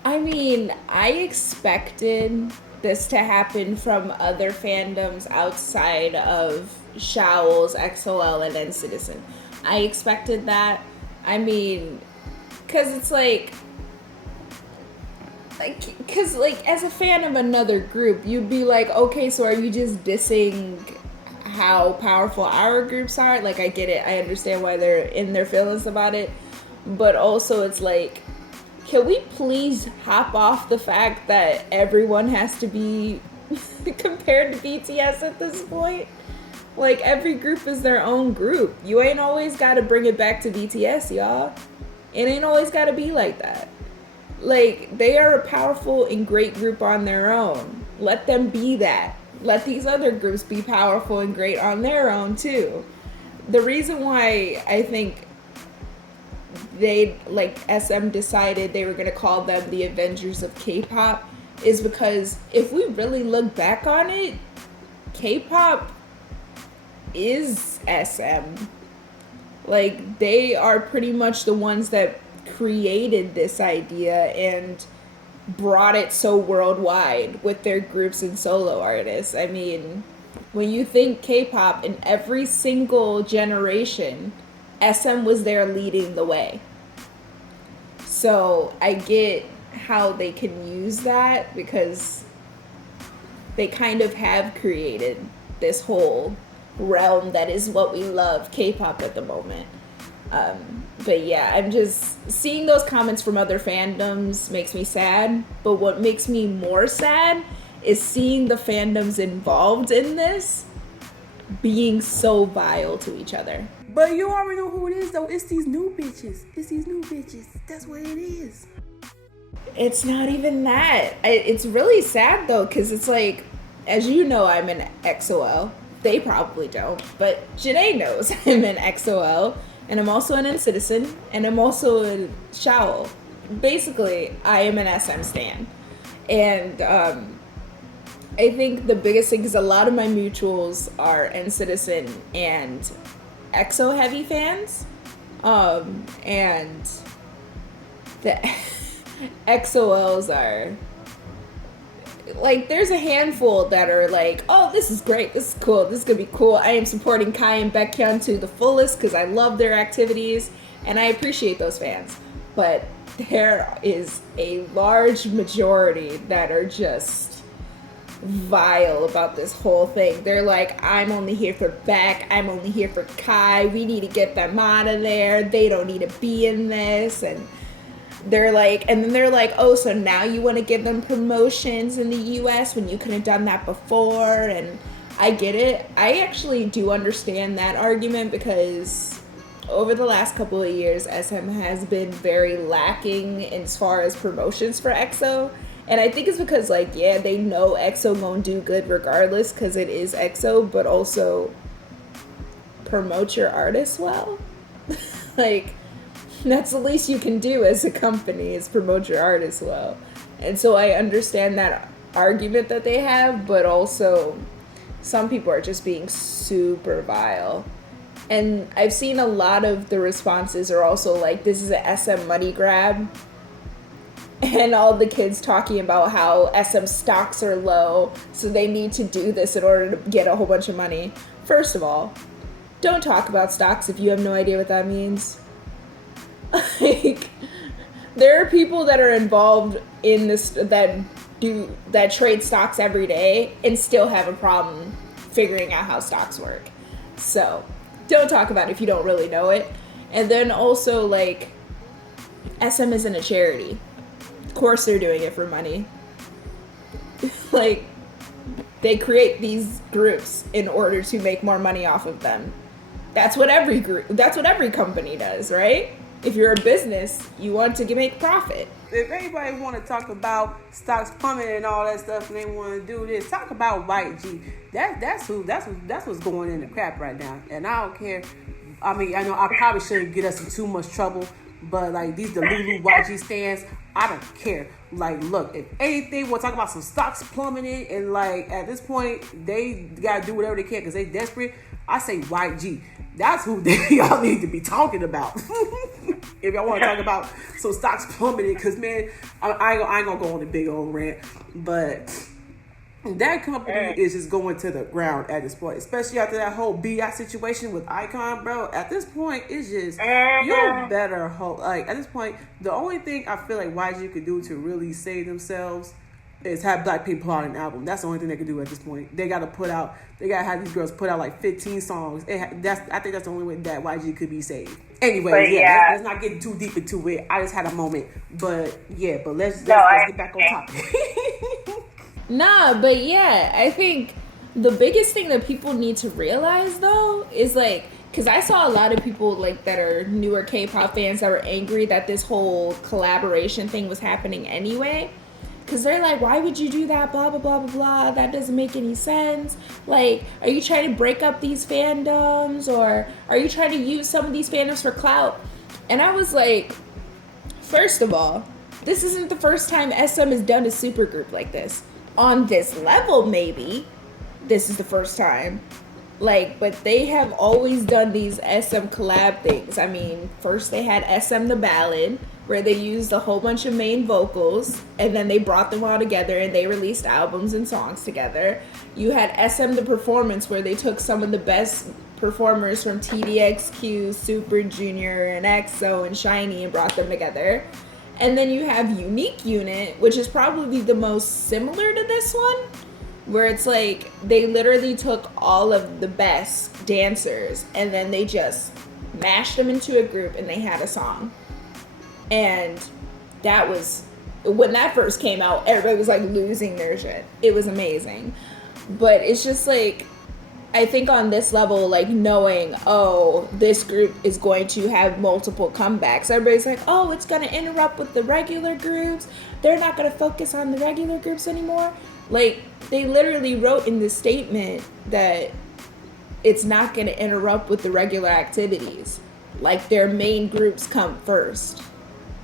I mean, I expected this to happen from other fandoms outside of Seoul's, XOL, and NCitizen. I expected that. I mean, because it's like, as a fan of another group, you'd be like, okay, so are you just dissing how powerful our groups are? Like, I get it. I understand why they're in their feelings about it. But also, it's like, can we please hop off the fact that everyone has to be compared to BTS at this point? Like, every group is their own group. You ain't always got to bring it back to BTS, y'all. It ain't always got to be like that. Like, they are a powerful and great group on their own. Let them be that. Let these other groups be powerful and great on their own, too. The reason why I think SM decided they were going to call them the Avengers of K-pop is because if we really look back on it, K-pop is SM. Like, they are pretty much the ones that created this idea and brought it so worldwide with their groups and solo artists. I mean, when you think K-pop, in every single generation, SM was there leading the way. So I get how they can use that because they kind of have created this whole realm that is what we love, K-pop at the moment. But yeah, I'm just seeing those comments from other fandoms makes me sad. But what makes me more sad is seeing the fandoms involved in this being so vile to each other. But you already know who it is, though. It's these new bitches. That's what it is. It's not even that. It's really sad, though, because it's like, as you know, I'm an XOL. They probably don't, but Janay knows I'm an XOL, and I'm also an NCitizen, and I'm also a Seoul. basically, I am an SM stan. And I think the biggest thing is a lot of my mutuals are NCitizen and EXO heavy fans. And the XOLs are like, there's a handful that are like, oh, this is great, this is cool, this is gonna be cool. I am supporting Kai and Baekhyun to the fullest because I love their activities and I appreciate those fans. But there is a large majority that are just vile about this whole thing. They're like, I'm only here for Beck, I'm only here for Kai, we need to get them out of there, they don't need to be in this. And they're like, and then they're like, oh, so now you want to give them promotions in the US when you could have done that before. And I get it. I actually do understand that argument because over the last couple of years, SM has been very lacking as far as promotions for EXO. And I think it's because, like, yeah, they know EXO gonna do good regardless because it is EXO, but also promote your artists well. Like, that's the least you can do as a company is promote your artists well. And so I understand that argument that they have, but also some people are just being super vile. And I've seen a lot of the responses are also like, this is a SM money grab. And all the kids talking about how SM stocks are low, so they need to do this in order to get a whole bunch of money. First of all, don't talk about stocks if you have no idea what that means. Like, there are people that are involved in this that trade stocks every day and still have a problem figuring out how stocks work. So don't talk about it if you don't really know it. And then also, like, SM isn't a charity. Of course they're doing it for money. Like, they create these groups in order to make more money off of them. That's what every company does, right? If you're a business, you want to make profit. If anybody want to talk about stocks plummeting and all that stuff, and they want to do this, talk about White G. That's what's going in the crap right now. And I don't care. I mean, I know I probably shouldn't get us in too much trouble, but like these Delulu YG stands, I don't care. Like, look, if anything, we'll talk about some stocks plummeting, and like at this point, they gotta do whatever they can because they desperate. I say YG. That's who y'all need to be talking about. If y'all want to talk about some stocks plummeting, because man, I ain't gonna go on a big old rant, but that company is just going to the ground at this point, especially after that whole BI situation with Icon, bro. At this point, it's just you better hope. Like at this point, the only thing I feel like YG could do to really save themselves is have Blackpink put out an album. That's the only thing they can do at this point. They gotta have these girls put out like 15 songs. I think that's the only way that YG could be saved. Anyways, let's not get too deep into it. I just had a moment, but let's get back on topic. Nah, but yeah, I think the biggest thing that people need to realize though is like, because I saw a lot of people like that are newer K-pop fans that were angry that this whole collaboration thing was happening anyway. Because they're like, why would you do that? Blah, blah, blah, blah, blah. That doesn't make any sense. Like, are you trying to break up these fandoms? Or are you trying to use some of these fandoms for clout? And I was like, first of all, this isn't the first time SM has done a supergroup like this. On this level, maybe, this is the first time. Like, but they have always done these SM collab things. I mean, first they had SM The Ballad, where they used a whole bunch of main vocals, and then they brought them all together and they released albums and songs together. You had SM The Performance, where they took some of the best performers from TDXQ, Super Junior, and EXO, and SHINee and brought them together. And then you have Unique Unit, which is probably the most similar to this one, where it's like they literally took all of the best dancers and then they just mashed them into a group and they had a song. And that was, when that first came out, everybody was like losing their shit. It was amazing. But it's just like, I think on this level, like knowing, oh, this group is going to have multiple comebacks. Everybody's like, oh, it's going to interrupt with the regular groups. They're not going to focus on the regular groups anymore. Like, they literally wrote in the statement that it's not going to interrupt with the regular activities. Like, their main groups come first.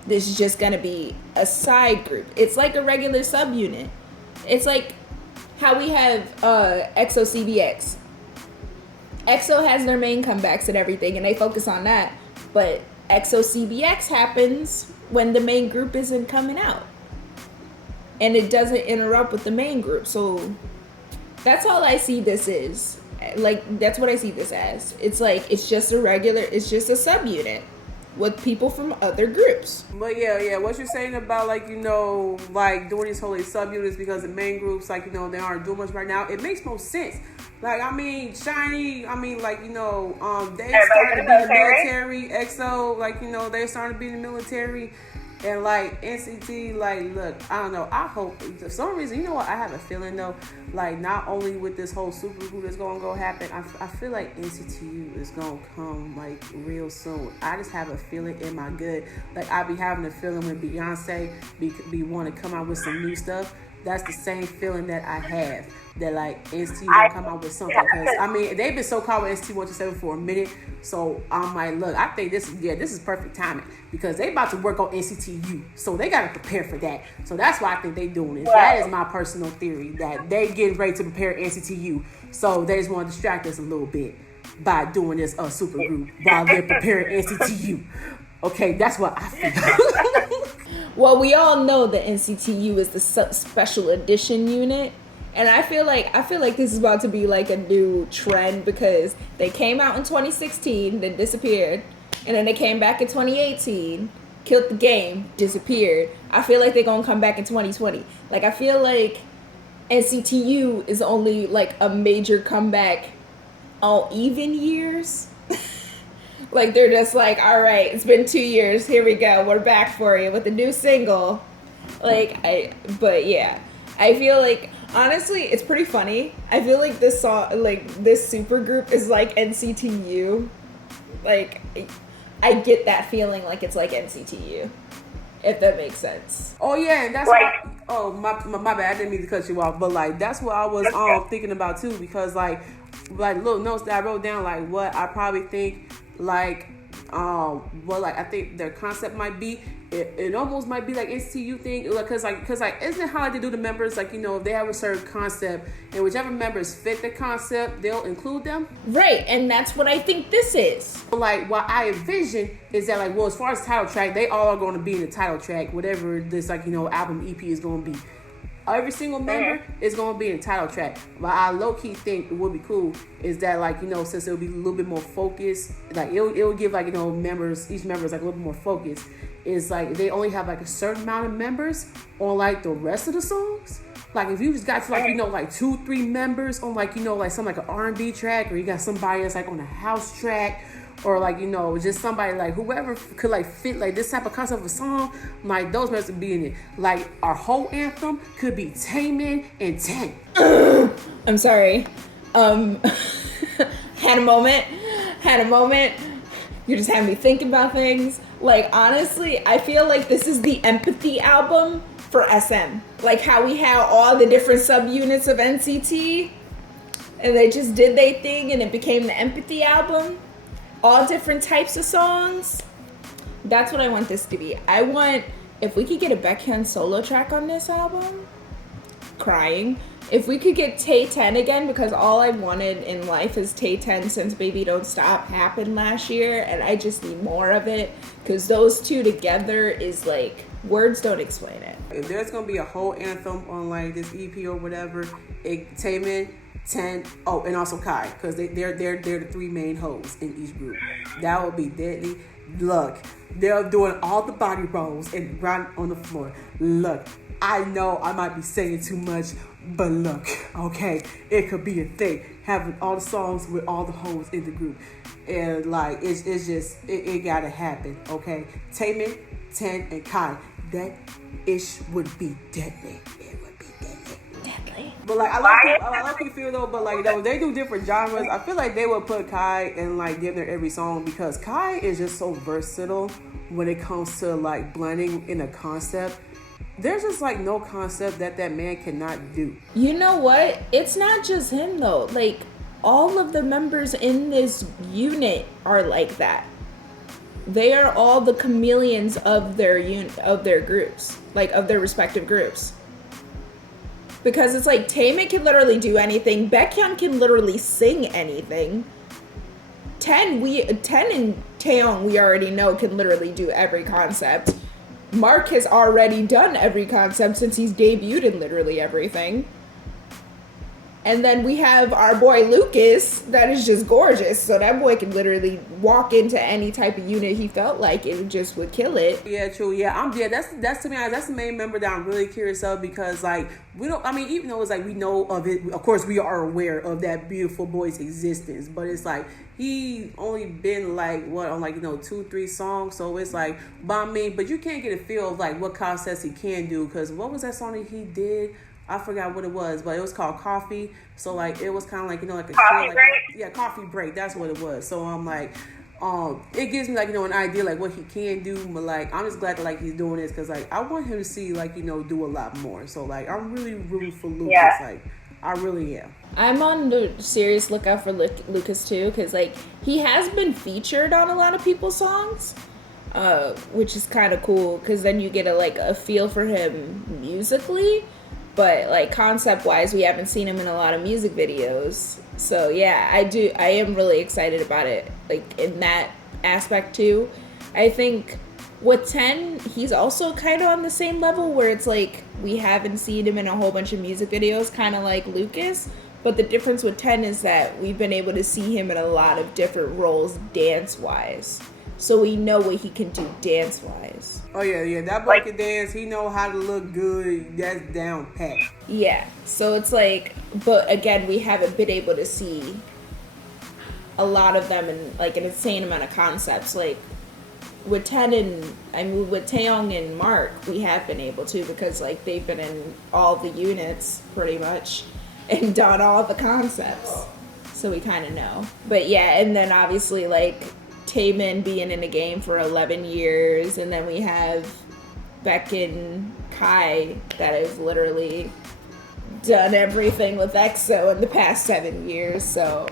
this is just gonna be a side group. It's like a regular subunit. It's like how we have Exo-CBX. EXO has their main comebacks and everything, and they focus on that. But Exo-CBX happens when the main group isn't coming out. And it doesn't interrupt with the main group. So that's all I see this is. Like, that's what I see this as. It's like, it's just a subunit with people from other groups. But yeah, what you're saying about, like, you know, like doing these whole subunits because the main groups, like, you know, they aren't doing much right now, it makes no sense. Like, I mean, Shiny, I mean, like, you know, they started to be in the military. EXO, like, you know, they started to be in the military. And, like, NCT, like, look, I don't know. I hope, for some reason, you know what? I have a feeling, though, like, not only with this whole super group that's going to go happen, I feel like NCTU is going to come, like, real soon. I just have a feeling in my gut. Like, I be having a feeling when Beyonce be want to come out with some new stuff. That's the same feeling that I have. That, like, NCT will come out with something. Because, I mean, they've been so called with NCT 127 for a minute. So, I'm like, look, I think this is perfect timing. Because they about to work on NCTU. So, they got to prepare for that. So, that's why I think they doing this. That is my personal theory. That they getting ready to prepare NCTU. So, they just want to distract us a little bit by doing this super group while they're preparing NCTU. Okay, that's what I feel. Well, we all know that NCTU is the special edition unit. And I feel like this is about to be like a new trend because they came out in 2016, then disappeared. And then they came back in 2018, killed the game, disappeared. I feel like they're going to come back in 2020. Like, I feel like NCTU is only like a major comeback all even years. Like, they're just like, all right, it's been 2 years. Here we go. We're back for you with a new single. But yeah, I feel like, honestly, it's pretty funny. I feel like this song, like, this super group is like NCTU. Like, I get that feeling like it's like NCTU, if that makes sense. Oh, yeah, and that's my bad. I didn't mean to cut you off. But, like, that's what I was thinking about, too. Because, like little notes that I wrote down, like, what I probably think, like, I think their concept might be, it almost might be like NCTU thing, because isn't it how they do the members, like, you know, if they have a certain concept and whichever members fit the concept, they'll include them, right? And that's what I think this is. Like, what I envision is that, like, well, as far as title track, they all are going to be in the title track, whatever this, like, you know, album EP is going to be. Every single member is going to be in title track. But I low-key think it would be cool is that, like, you know, since it'll be a little bit more focused, like, it'll give, like, you know, each member is, like, a little bit more focused. It's, like, they only have, like, a certain amount of members on, like, the rest of the songs. Like, if you just got to, like, you know, like, 2-3 members on, like, you know, like, some, like, an R&B track, or you got somebody that's, like, on a house track, or, like, you know, just somebody, like, whoever could, like, fit, like, this type of concept of a song, like, those members would be in it. Like, our whole anthem could be Taemin and 10. I'm sorry. Had a moment. You just had me thinking about things. Like, honestly, I feel like this is the empathy album for SM. Like, how we have all the different subunits of NCT, and they just did their thing, and it became the empathy album. All different types of songs. That's what I want this to be. I want, if we could get a Baekhyun solo track on this album, crying. If we could get Tay 10 again, because all I wanted in life is Tay 10 since Baby Don't Stop happened last year, and I just need more of it, because those two together is like, words don't explain it. If there's going to be a whole anthem on, like, this EP or whatever, Taemin, 10, and also Kai, because they're the three main hoes in each group. That would be deadly. Look, they're doing all the body rolls and right on the floor. Look, I know I might be saying too much, but look, okay, it could be a thing, having all the songs with all the hoes in the group, and, like, it's just it gotta happen, okay? Taemin, 10, and Kai, that ish would be deadly. But, like, I like you feel, though, but, like, you know, they do different genres. I feel like they would put Kai in, like, damn near every song, because Kai is just so versatile when it comes to, like, blending in a concept. There's just, like, no concept that man cannot do. You know what? It's not just him, though. Like, all of the members in this unit are like that. they are all the chameleons of their groups, like of their respective groups. Because it's like Taemin can literally do anything, Baekhyun can literally sing anything. 10 and Taeyong we already know can literally do every concept. Mark has already done every concept since he's debuted in literally everything. And then we have our boy Lucas that is just gorgeous. So that boy can literally walk into any type of unit he felt like it just would kill it. Yeah, true. Yeah, that's to me honest, that's the main member that I'm really curious of, because like we don't, I mean, even though it's like we know of it, of course we are aware of that beautiful boy's existence, but it's like he only been like what on like 2-3 songs, so it's like, but I mean, but you can't get a feel of like what concepts he can do, because what was that song that he did? I forgot what it was, but it was called Coffee. So like it was kind of like like a coffee like, break. Yeah, Coffee Break. That's what it was. So I'm like, it gives me like an idea like what he can do, but like I'm just glad that like he's doing this, because like I want him to see like do a lot more. So like I'm really rooting for Lucas. Yeah. Like I really am. I'm on the serious lookout for Lucas too, because like he has been featured on a lot of people's songs, which is kind of cool, because then you get a feel for him musically. But like concept wise, we haven't seen him in a lot of music videos. So yeah, I am really excited about it, like in that aspect too. I think with 10, he's also kind of on the same level where it's like we haven't seen him in a whole bunch of music videos, kind of like Lucas. But the difference with 10 is that we've been able to see him in a lot of different roles dance wise. So we know what he can do dance wise. Oh yeah, that boy can dance. He know how to look good. That's down pat. Yeah, so it's like, but again, we haven't been able to see a lot of them in like an insane amount of concepts. Like with 10 and with Taeyong and Mark, we have been able to, because like they've been in all the units pretty much and done all the concepts. So we kind of know. But yeah, and then obviously like Taemin being in the game for 11 years, and then we have Beck and Kai that have literally done everything with EXO in the past 7 years. So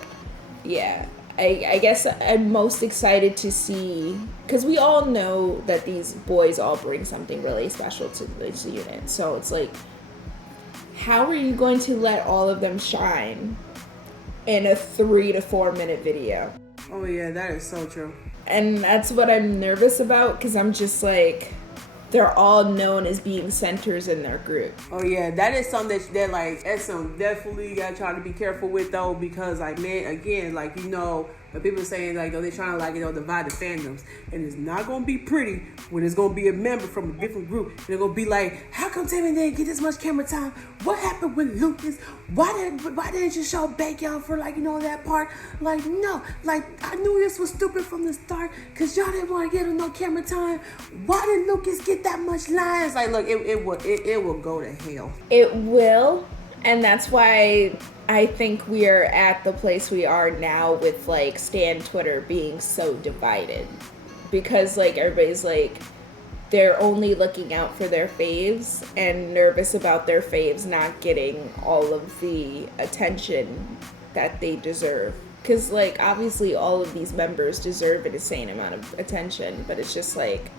yeah, I guess I'm most excited to see, because we all know that these boys all bring something really special to this unit. So it's like, how are you going to let all of them shine in a 3 to 4 minute video? Oh yeah, that is so true. And that's what I'm nervous about, because I'm just like, they're all known as being centers in their group. Oh yeah, that is something that like SM definitely gotta try to be careful with though, because like man, again, like when people are saying like they're trying to like divide the fandoms, and it's not gonna be pretty when it's gonna be a member from a different group, and they're gonna be like, how come Taemin didn't get this much camera time? What happened with Lucas? Why didn't you show Baekhyun for like that part? Like no, like I knew this was stupid from the start, cause y'all didn't want to get him no camera time. Why did Lucas get that much lines? Like look, it will go to hell. It will, and that's why I think we are at the place we are now with like Stan Twitter being so divided, because like everybody's like, they're only looking out for their faves and nervous about their faves not getting all of the attention that they deserve. Because like obviously all of these members deserve an insane amount of attention, but it's just like,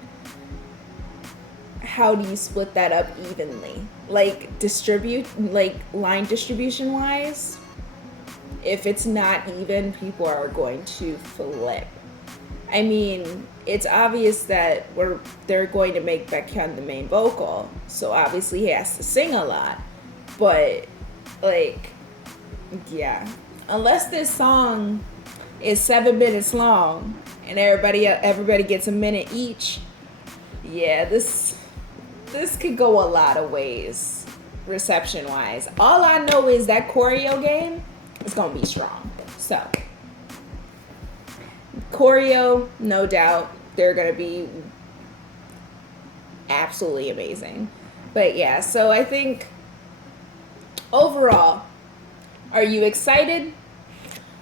how do you split that up evenly? Like line distribution wise, if it's not even, people are going to flip. I mean, it's obvious that they're going to make Baekhyun the main vocal, so obviously he has to sing a lot. But like, yeah, unless this song is 7 minutes long and everybody gets a minute each, yeah, this could go a lot of ways reception wise. All I know is that choreo game is gonna be strong. So choreo, no doubt, they're gonna be absolutely amazing. But yeah, so I think overall, are you excited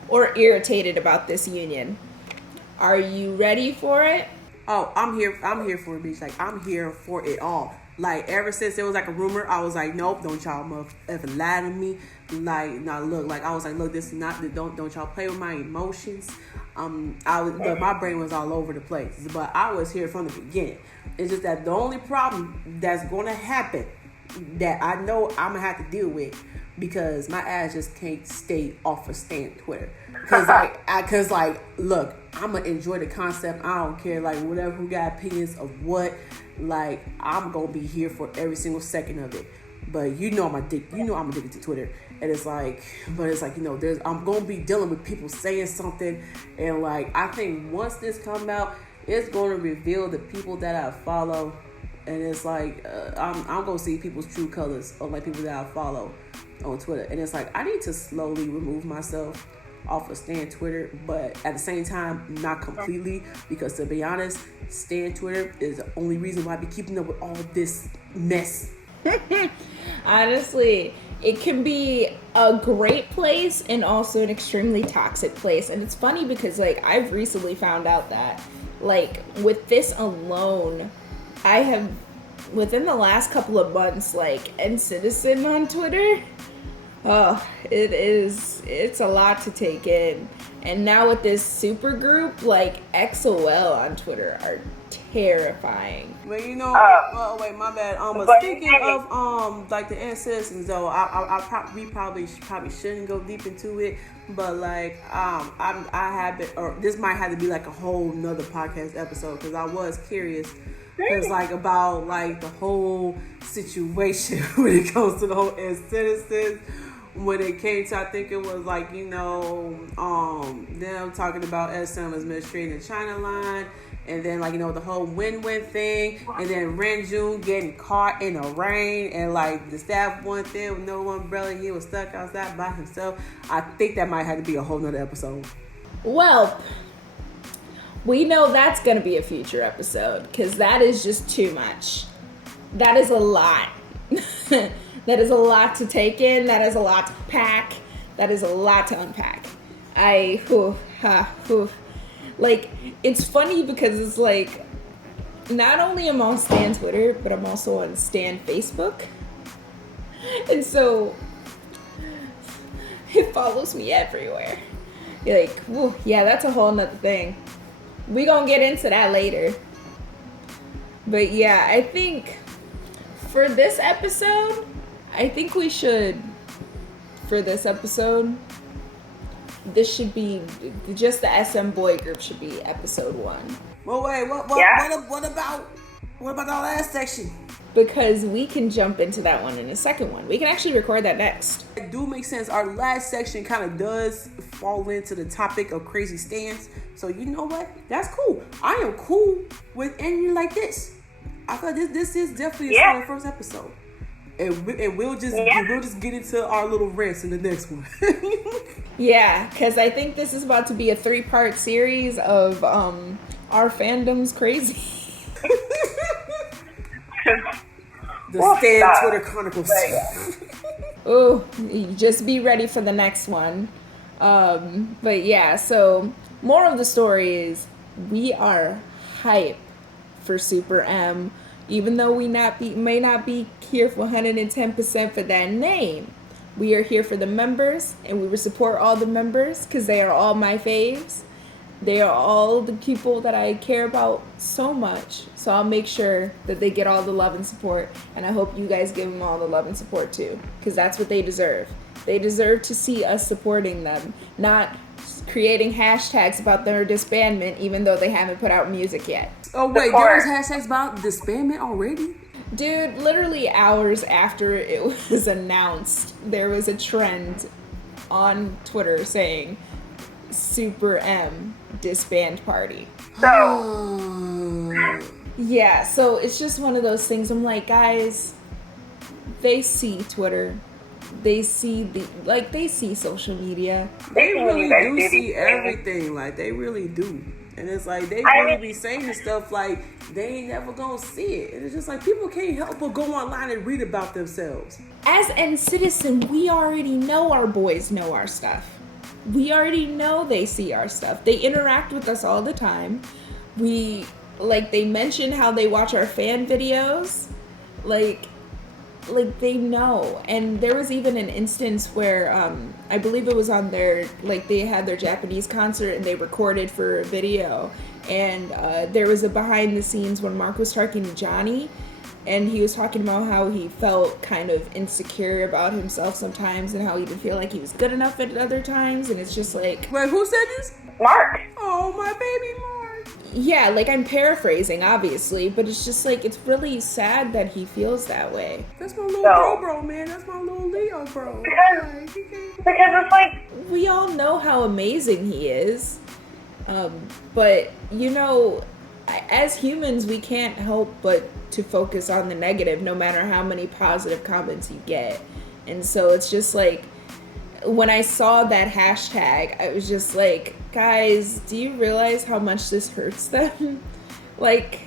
or irritated about this union? Are you ready for it? Oh, I'm here for it, bitch. Like, I'm here for it all. Like, ever since there was, like, a rumor, I was like, nope, don't y'all ever lie to me. Like, nah, look, like, I was like, look, this is not, don't y'all play with my emotions. my brain was all over the place, but I was here from the beginning. It's just that the only problem that's going to happen that I know I'm gonna have to deal with, because my ass just can't stay off of staying Twitter. Cause look, I'm gonna enjoy the concept. I don't care, like, whatever who got opinions of what. Like, I'm gonna be here for every single second of it. But I'm addicted to Twitter. And it's like, I'm gonna be dealing with people saying something, and like, I think once this come out, it's gonna reveal the people that I follow, and it's like, I'm gonna see people's true colors of like people that I follow on Twitter, and it's like, I need to slowly remove myself off of staying Twitter, but at the same time, not completely, because to be honest, staying Twitter is the only reason why I be keeping up with all this mess. Honestly, it can be a great place and also an extremely toxic place. And it's funny because, like, I've recently found out that, like, with this alone, I have, within the last couple of months, like, and Citizen on Twitter, it's a lot to take in. And now with this super group, like, XOL on Twitter are terrifying. But wait, my bad. Speaking of like the ancestors, though, we probably shouldn't go deep into it. But like, I have been, or this might have to be like a whole nother podcast episode, because I was curious, because like about like the whole situation when it comes to the whole ancestors. When it came to, I think it was like, them talking about SM as mistreating the China line, and then like, the whole win-win thing, and then Renjun getting caught in the rain, and like the staff went there with no umbrella, he was stuck outside by himself. I think that might have to be a whole nother episode. Well, we know that's going to be a future episode, because that is just too much. That is a lot. That is a lot to take in. That is a lot to pack. That is a lot to unpack. Like, it's funny because it's like, not only am I on Stan Twitter, but I'm also on Stan Facebook. And so, it follows me everywhere. You're like, whew, yeah, that's a whole nother thing. We gonna get into that later. But yeah, I think for this episode, this should be just the SM boy group should be episode 1. Well, wait, what about our last section? Because we can jump into that one in the second one. We can actually record that next. It do make sense. Our last section kind of does fall into the topic of crazy stands. So you know what? That's cool. I am cool with ending like this. I thought this is definitely a solid first episode. And we'll just get into our little rants in the next one. Yeah, because I think this is about to be a 3-part series of our fandom's crazy. The Stan Twitter Chronicles. Oh, just be ready for the next one. But yeah, so more of the story is we are hype for Super M. Even though we may not be here for 110% for that name, we are here for the members, and we will support all the members because they are all my faves. They are all the people that I care about so much. So I'll make sure that they get all the love and support, and I hope you guys give them all the love and support too, because that's what they deserve. They deserve to see us supporting them, not creating hashtags about their disbandment, even though they haven't put out music yet. Oh wait, there was hashtags about disbandment already? Dude, literally hours after it was announced, there was a trend on Twitter saying Super M disband party. Yeah, so it's just one of those things. I'm like, guys, they see Twitter. They see they see social media. They really do see everything. Like, they really do. And it's like, they really be saying this stuff like they ain't never gonna see it. And it's just like, people can't help but go online and read about themselves. As N Citizen, we already know our boys know our stuff. We already know they see our stuff. They interact with us all the time. They mention how they watch our fan videos. Like, like they know. And there was even an instance where I believe it was on their, like, they had their Japanese concert and they recorded for a video, and there was a behind the scenes when Mark was talking to Johnny, and he was talking about how he felt kind of insecure about himself sometimes and how he didn't feel like he was good enough at other times. And it's just like, Wait, who said this? Mark. Oh, my baby Mark. yeah, like, I'm paraphrasing obviously, but it's just like, it's really sad that he feels that way. That's my little bro, man. That's my little Leo bro. Because it's like, We all know how amazing he is, but you know, as humans, we can't help but to focus on the negative, no matter how many positive comments you get. And so it's just like, when I saw that hashtag, I was just like, guys, do you realize how much this hurts them? Like,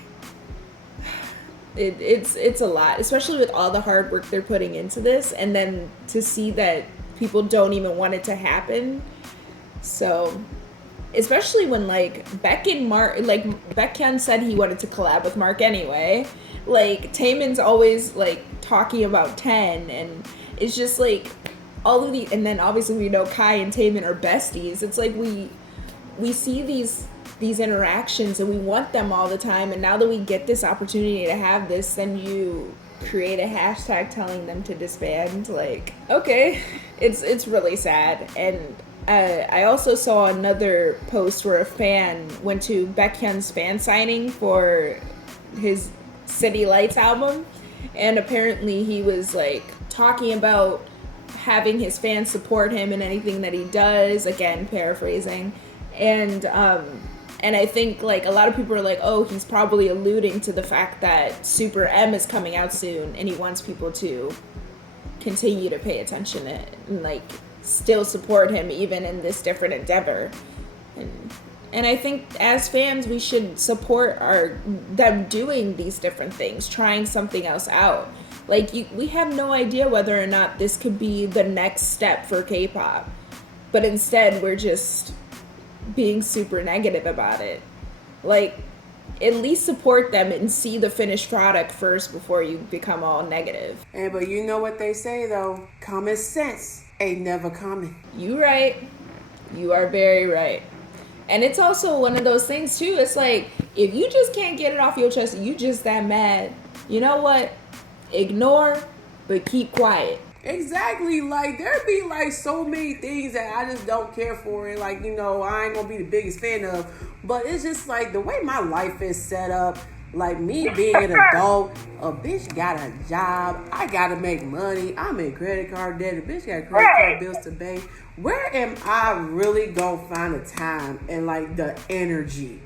it's a lot, especially with all the hard work they're putting into this, and then to see that people don't even want it to happen. So, especially when, like, Beck and Mark, like, Baekhyun said he wanted to collab with Mark anyway. Like, Taemin's always, like, talking about 10, and it's just, like, all of the, and then obviously we know Kai and Taemin are besties. It's like we see these interactions and we want them all the time, and now that we get this opportunity to have this, then you create a hashtag telling them to disband. Like, okay, it's really sad. And I also saw another post where a fan went to Baekhyun's fan signing for his City Lights album, and apparently he was like talking about having his fans support him in anything that he does, again paraphrasing, and I think, like, a lot of people are like, oh, he's probably alluding to the fact that Super M is coming out soon and he wants people to continue to pay attention and like still support him even in this different endeavor. And I think as fans, we should support them doing these different things, trying something else out. Like, we have no idea whether or not this could be the next step for K-pop, but instead we're just being super negative about it. Like, at least support them and see the finished product first before you become all negative. Hey, but you know what they say though, common sense ain't never common. You right. You are very right. And it's also one of those things too, it's like, if you just can't get it off your chest, you just that mad, you know what? Ignore, but keep quiet. Exactly. Like, there be like so many things that I just don't care for, and like, you know, I ain't gonna be the biggest fan of, but it's just like the way my life is set up. Like, me being an adult, a bitch got a job, I gotta make money, I'm in credit card debt, a bitch got credit card bills to pay. Where am I really gonna find the time and like the energy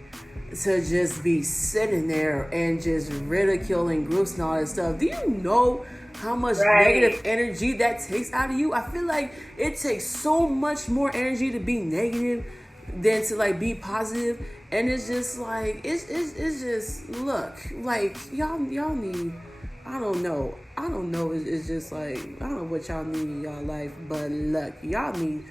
to just be sitting there and just ridiculing groups and all that stuff? Do you know how much negative energy that takes out of you? I feel like it takes so much more energy to be negative than to like be positive. And it's just like, it's just, look, like, y'all need, I don't know, it's just like, I don't know what y'all need in y'all life, but look, y'all need,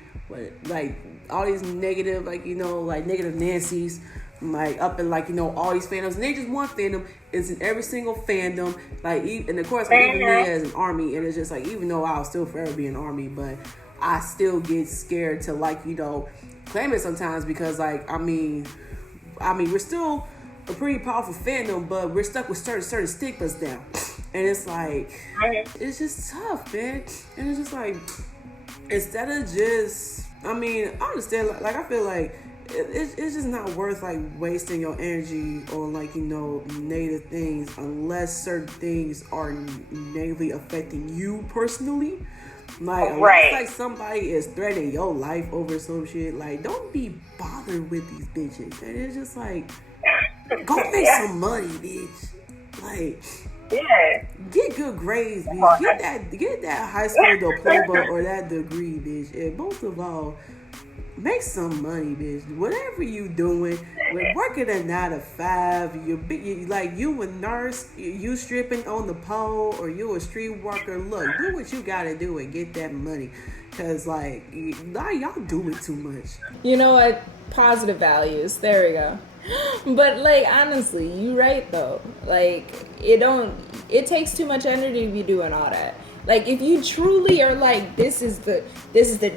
like, all these negative, like, you know, like, negative Nancy's, like, up in, like, you know, all these fandoms, and they just one fandom, it's in every single fandom, like, and of course, like, even me as an army, and it's just like, even though I'll still forever be an army, but I still get scared to, like, you know, claim it sometimes, because, like, I mean, we're still a pretty powerful fandom, but we're stuck with certain stigmas now. And it's like, it's just tough, man. And it's just like, instead of just, I mean, I understand, like, I feel like it's just not worth, like, wasting your energy on, like, you know, negative things, unless certain things are negatively affecting you personally. Like, unless, like, somebody is threatening your life over some shit, like, don't be bothered with these bitches. And it's just like, go make some money, bitch. Like, get good grades, bitch. Get that high school diploma or that degree, bitch. And most of all, make some money, bitch. Whatever you doing, working a 9 to 5, you like, you a nurse, you stripping on the pole, or you a street worker. Look, do what you gotta do and get that money. Cause like, y'all doing too much. You know what? Positive values. There we go. But like, honestly, you right though. Like, It takes too much energy to be doing all that. Like, if you truly are like, this is the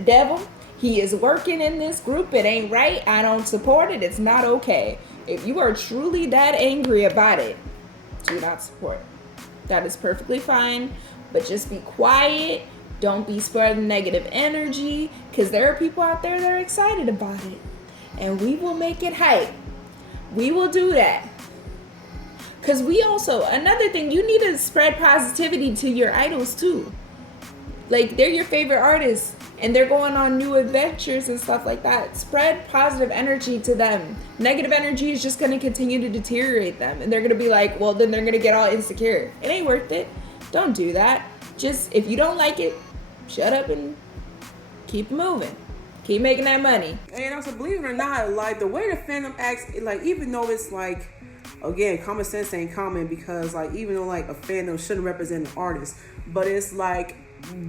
devil, he is working in this group, it ain't right, I don't support it, it's not okay. If you are truly that angry about it, do not support. That is perfectly fine, but just be quiet. Don't be spreading negative energy, because there are people out there that are excited about it. And we will make it hype. We will do that. Because we also, another thing, you need to spread positivity to your idols too. Like, they're your favorite artists, and they're going on new adventures and stuff like that. Spread positive energy to them. Negative energy is just going to continue to deteriorate them. And they're going to be like, well, then they're going to get all insecure. It ain't worth it. Don't do that. Just, if you don't like it, shut up and keep moving. Keep making that money. And also, believe it or not, like, the way the fandom acts, like, even though it's like, again, common sense ain't common, because like, even though like a fandom shouldn't represent an artist, but it's like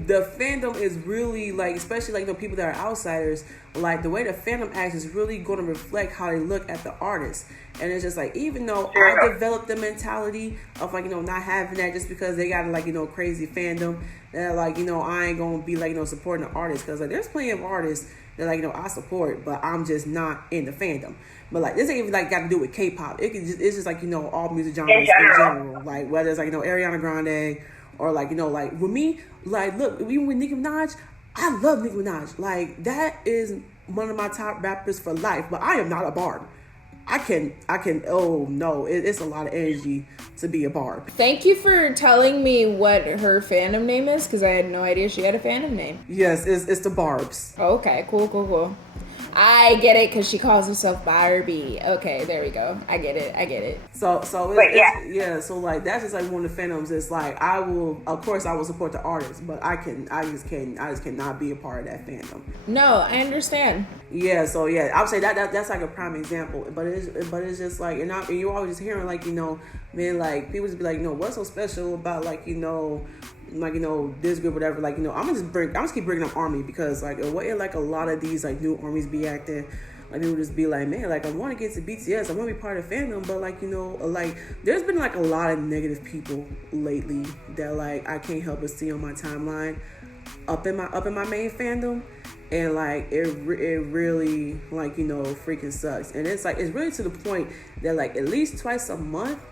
the fandom is really like, especially like the people that are outsiders, like the way the fandom acts is really going to reflect how they look at the artist. And it's just like, even though I developed the mentality of like, not having that just because they got like, crazy fandom, that like, I ain't gonna be like, supporting the artist, because like there's plenty of artists that like, I support, but I'm just not in the fandom. But like, this ain't even like got to do with K-pop. It's just like, all music genres in general. Like, whether it's like, Ariana Grande, or like, like with me, like, look, even with Nicki Minaj, I love Nicki Minaj. Like, that is one of my top rappers for life, but I am not a barb. I can, oh no, it's a lot of energy to be a barb. Thank you for telling me what her fandom name is, because I had no idea she had a fandom name. Yes, it's the Barbs. Okay, cool. I get it, because she calls herself Barbie. Okay, there we go. I get it. So so like, that's just like one of the fandoms. It's like, of course I will support the artist, but I just cannot be a part of that fandom. No, I understand. Yeah, so yeah, I would say that's like a prime example. But it's just like, and you're always just hearing like, man, like people just be like, what's so special about like, like, this group, whatever, like, I'm gonna just keep bringing up Army, because like the way like a lot of these like new armies be acting, like people just be like, man, like I want to get to BTS, I want to be part of fandom, but like, like there's been like a lot of negative people lately that like I can't help but see on my timeline up in my main fandom, and like it really like, freaking sucks. And it's like, it's really to the point that like at least twice a month,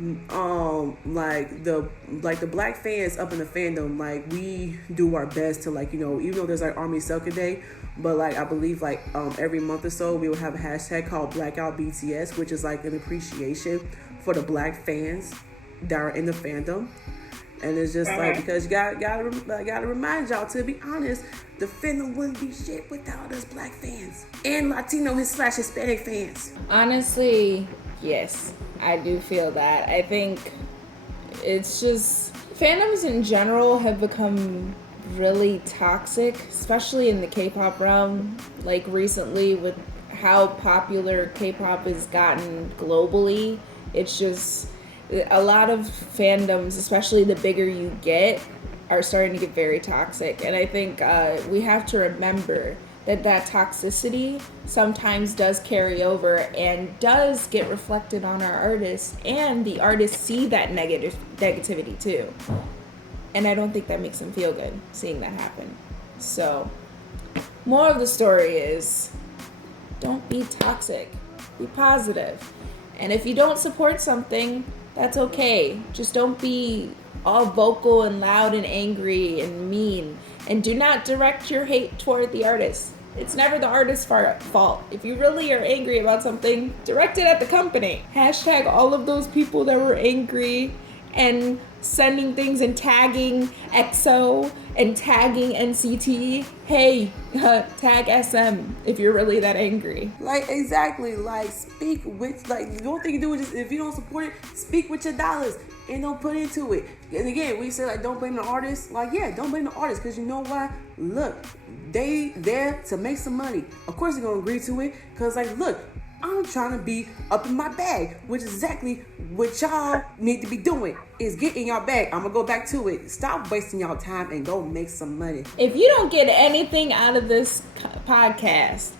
like the black fans up in the fandom, like we do our best to like, even though there's like Army Selka Day, but like I believe like every month or so we will have a hashtag called Blackout BTS, which is like an appreciation for the black fans that are in the fandom. And it's just like, because you gotta remind y'all, to be honest, the fandom wouldn't be shit without us black fans and Latino / Hispanic fans. Honestly, yes, I do feel that. I think it's just, fandoms in general have become really toxic, especially in the K-pop realm. Like recently, with how popular K-pop has gotten globally, it's just a lot of fandoms, especially the bigger you get, are starting to get very toxic. And I think we have to remember that toxicity sometimes does carry over and does get reflected on our artists, and the artists see that negativity too. And I don't think that makes them feel good seeing that happen. So, more of the story is, don't be toxic, be positive. And if you don't support something, that's okay. Just don't be all vocal and loud and angry and mean. And do not direct your hate toward the artist. It's never the artist's fault. If you really are angry about something, direct it at the company. Hashtag all of those people that were angry and sending things and tagging EXO and tagging NCT. Hey, tag SM if you're really that angry. Like, exactly. Like, speak with, like, the only thing you do is just, if you don't support it, speak with your dollars and don't put into it. And again, we say, like, don't blame the artist. Like, yeah, don't blame the artist, because you know why? Look, they there to make some money. Of course they're going to agree to it, because, like, look, I'm trying to be up in my bag, which is exactly what y'all need to be doing, is get in your bag. I'm going to go back to it. Stop wasting y'all time and go make some money. If you don't get anything out of this podcast,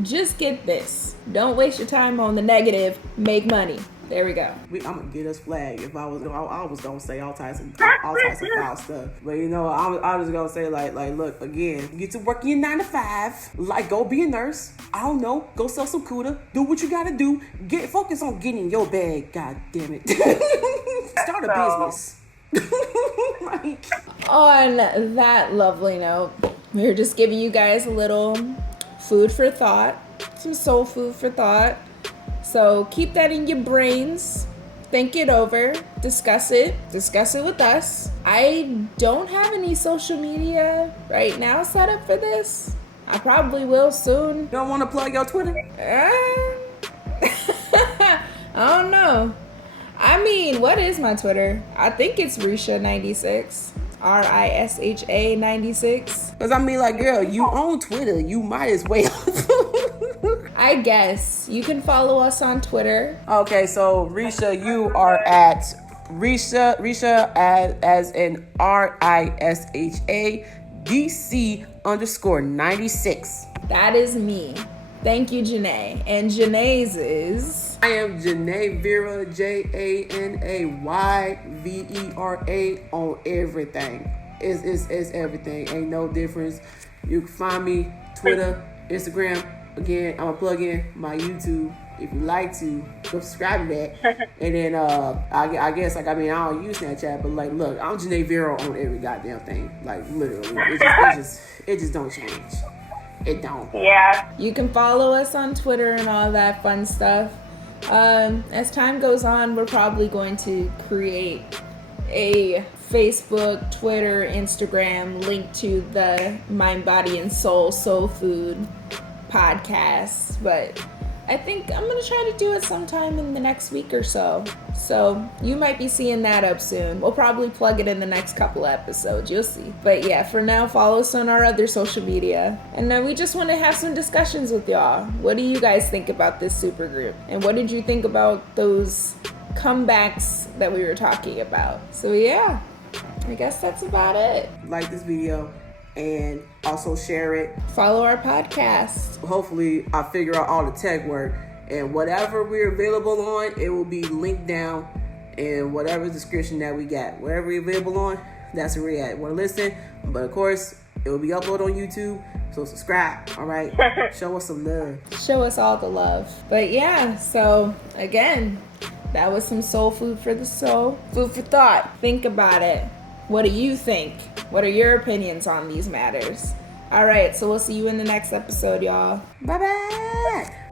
just get this. Don't waste your time on the negative. Make money. There we go. I'm gonna get us flagged if I was gonna say all types of foul stuff. But you know, I was gonna say like look, again, get to work in your 9 to 5. Like, go be a nurse. I don't know, go sell some CUDA. Do what you gotta do. Focus on getting your bag. God damn it. Start a business. On that lovely note, we're just giving you guys a little food for thought, some soul food for thought. So keep that in your brains, think it over, discuss it with us. I don't have any social media right now set up for this. I probably will soon. You don't want to plug your Twitter? I don't know. I mean, what is my Twitter? I think it's Risha96. RISHA 96. Because I mean, like, girl, you own Twitter. You might as well. I guess. You can follow us on Twitter. Okay, so Risha, you are at Risha as in RISHA DC_96. That is me. Thank you, Janay. And Janay's is... I am Janay Vera, JANAYVERA on everything. It's everything. Ain't no difference. You can find me Twitter, Instagram. Again, I'm gonna plug in my YouTube. If you like to, go subscribe to that. And then I guess, like, I mean, I don't use Snapchat, but like, look, I'm Janay Vera on every goddamn thing. Like, literally, it just don't change. It don't. Yeah. You can follow us on Twitter and all that fun stuff. As time goes on, we're probably going to create a Facebook, Twitter, Instagram link to the Mind, Body, and Soul Food podcast. But I think I'm going to try to do it sometime in the next week or so. So you might be seeing that up soon. We'll probably plug it in the next couple episodes. You'll see. But yeah, for now, follow us on our other social media. And then we just want to have some discussions with y'all. What do you guys think about this supergroup? And what did you think about those comebacks that we were talking about? So yeah, I guess that's about it. Like this video and also share it. Follow our podcast. Hopefully I figure out all the tech work, and whatever we're available on, it will be linked down in whatever description that we got. Wherever we're available on, that's where we're at. Want to listen? But of course, it will be uploaded on YouTube, so subscribe. All right, show us some love. Show us all the love. But yeah, so again, that was some soul food for the soul. Food for thought. Think about it. What do you think? What are your opinions on these matters? All right, so we'll see you in the next episode, y'all. Bye-bye.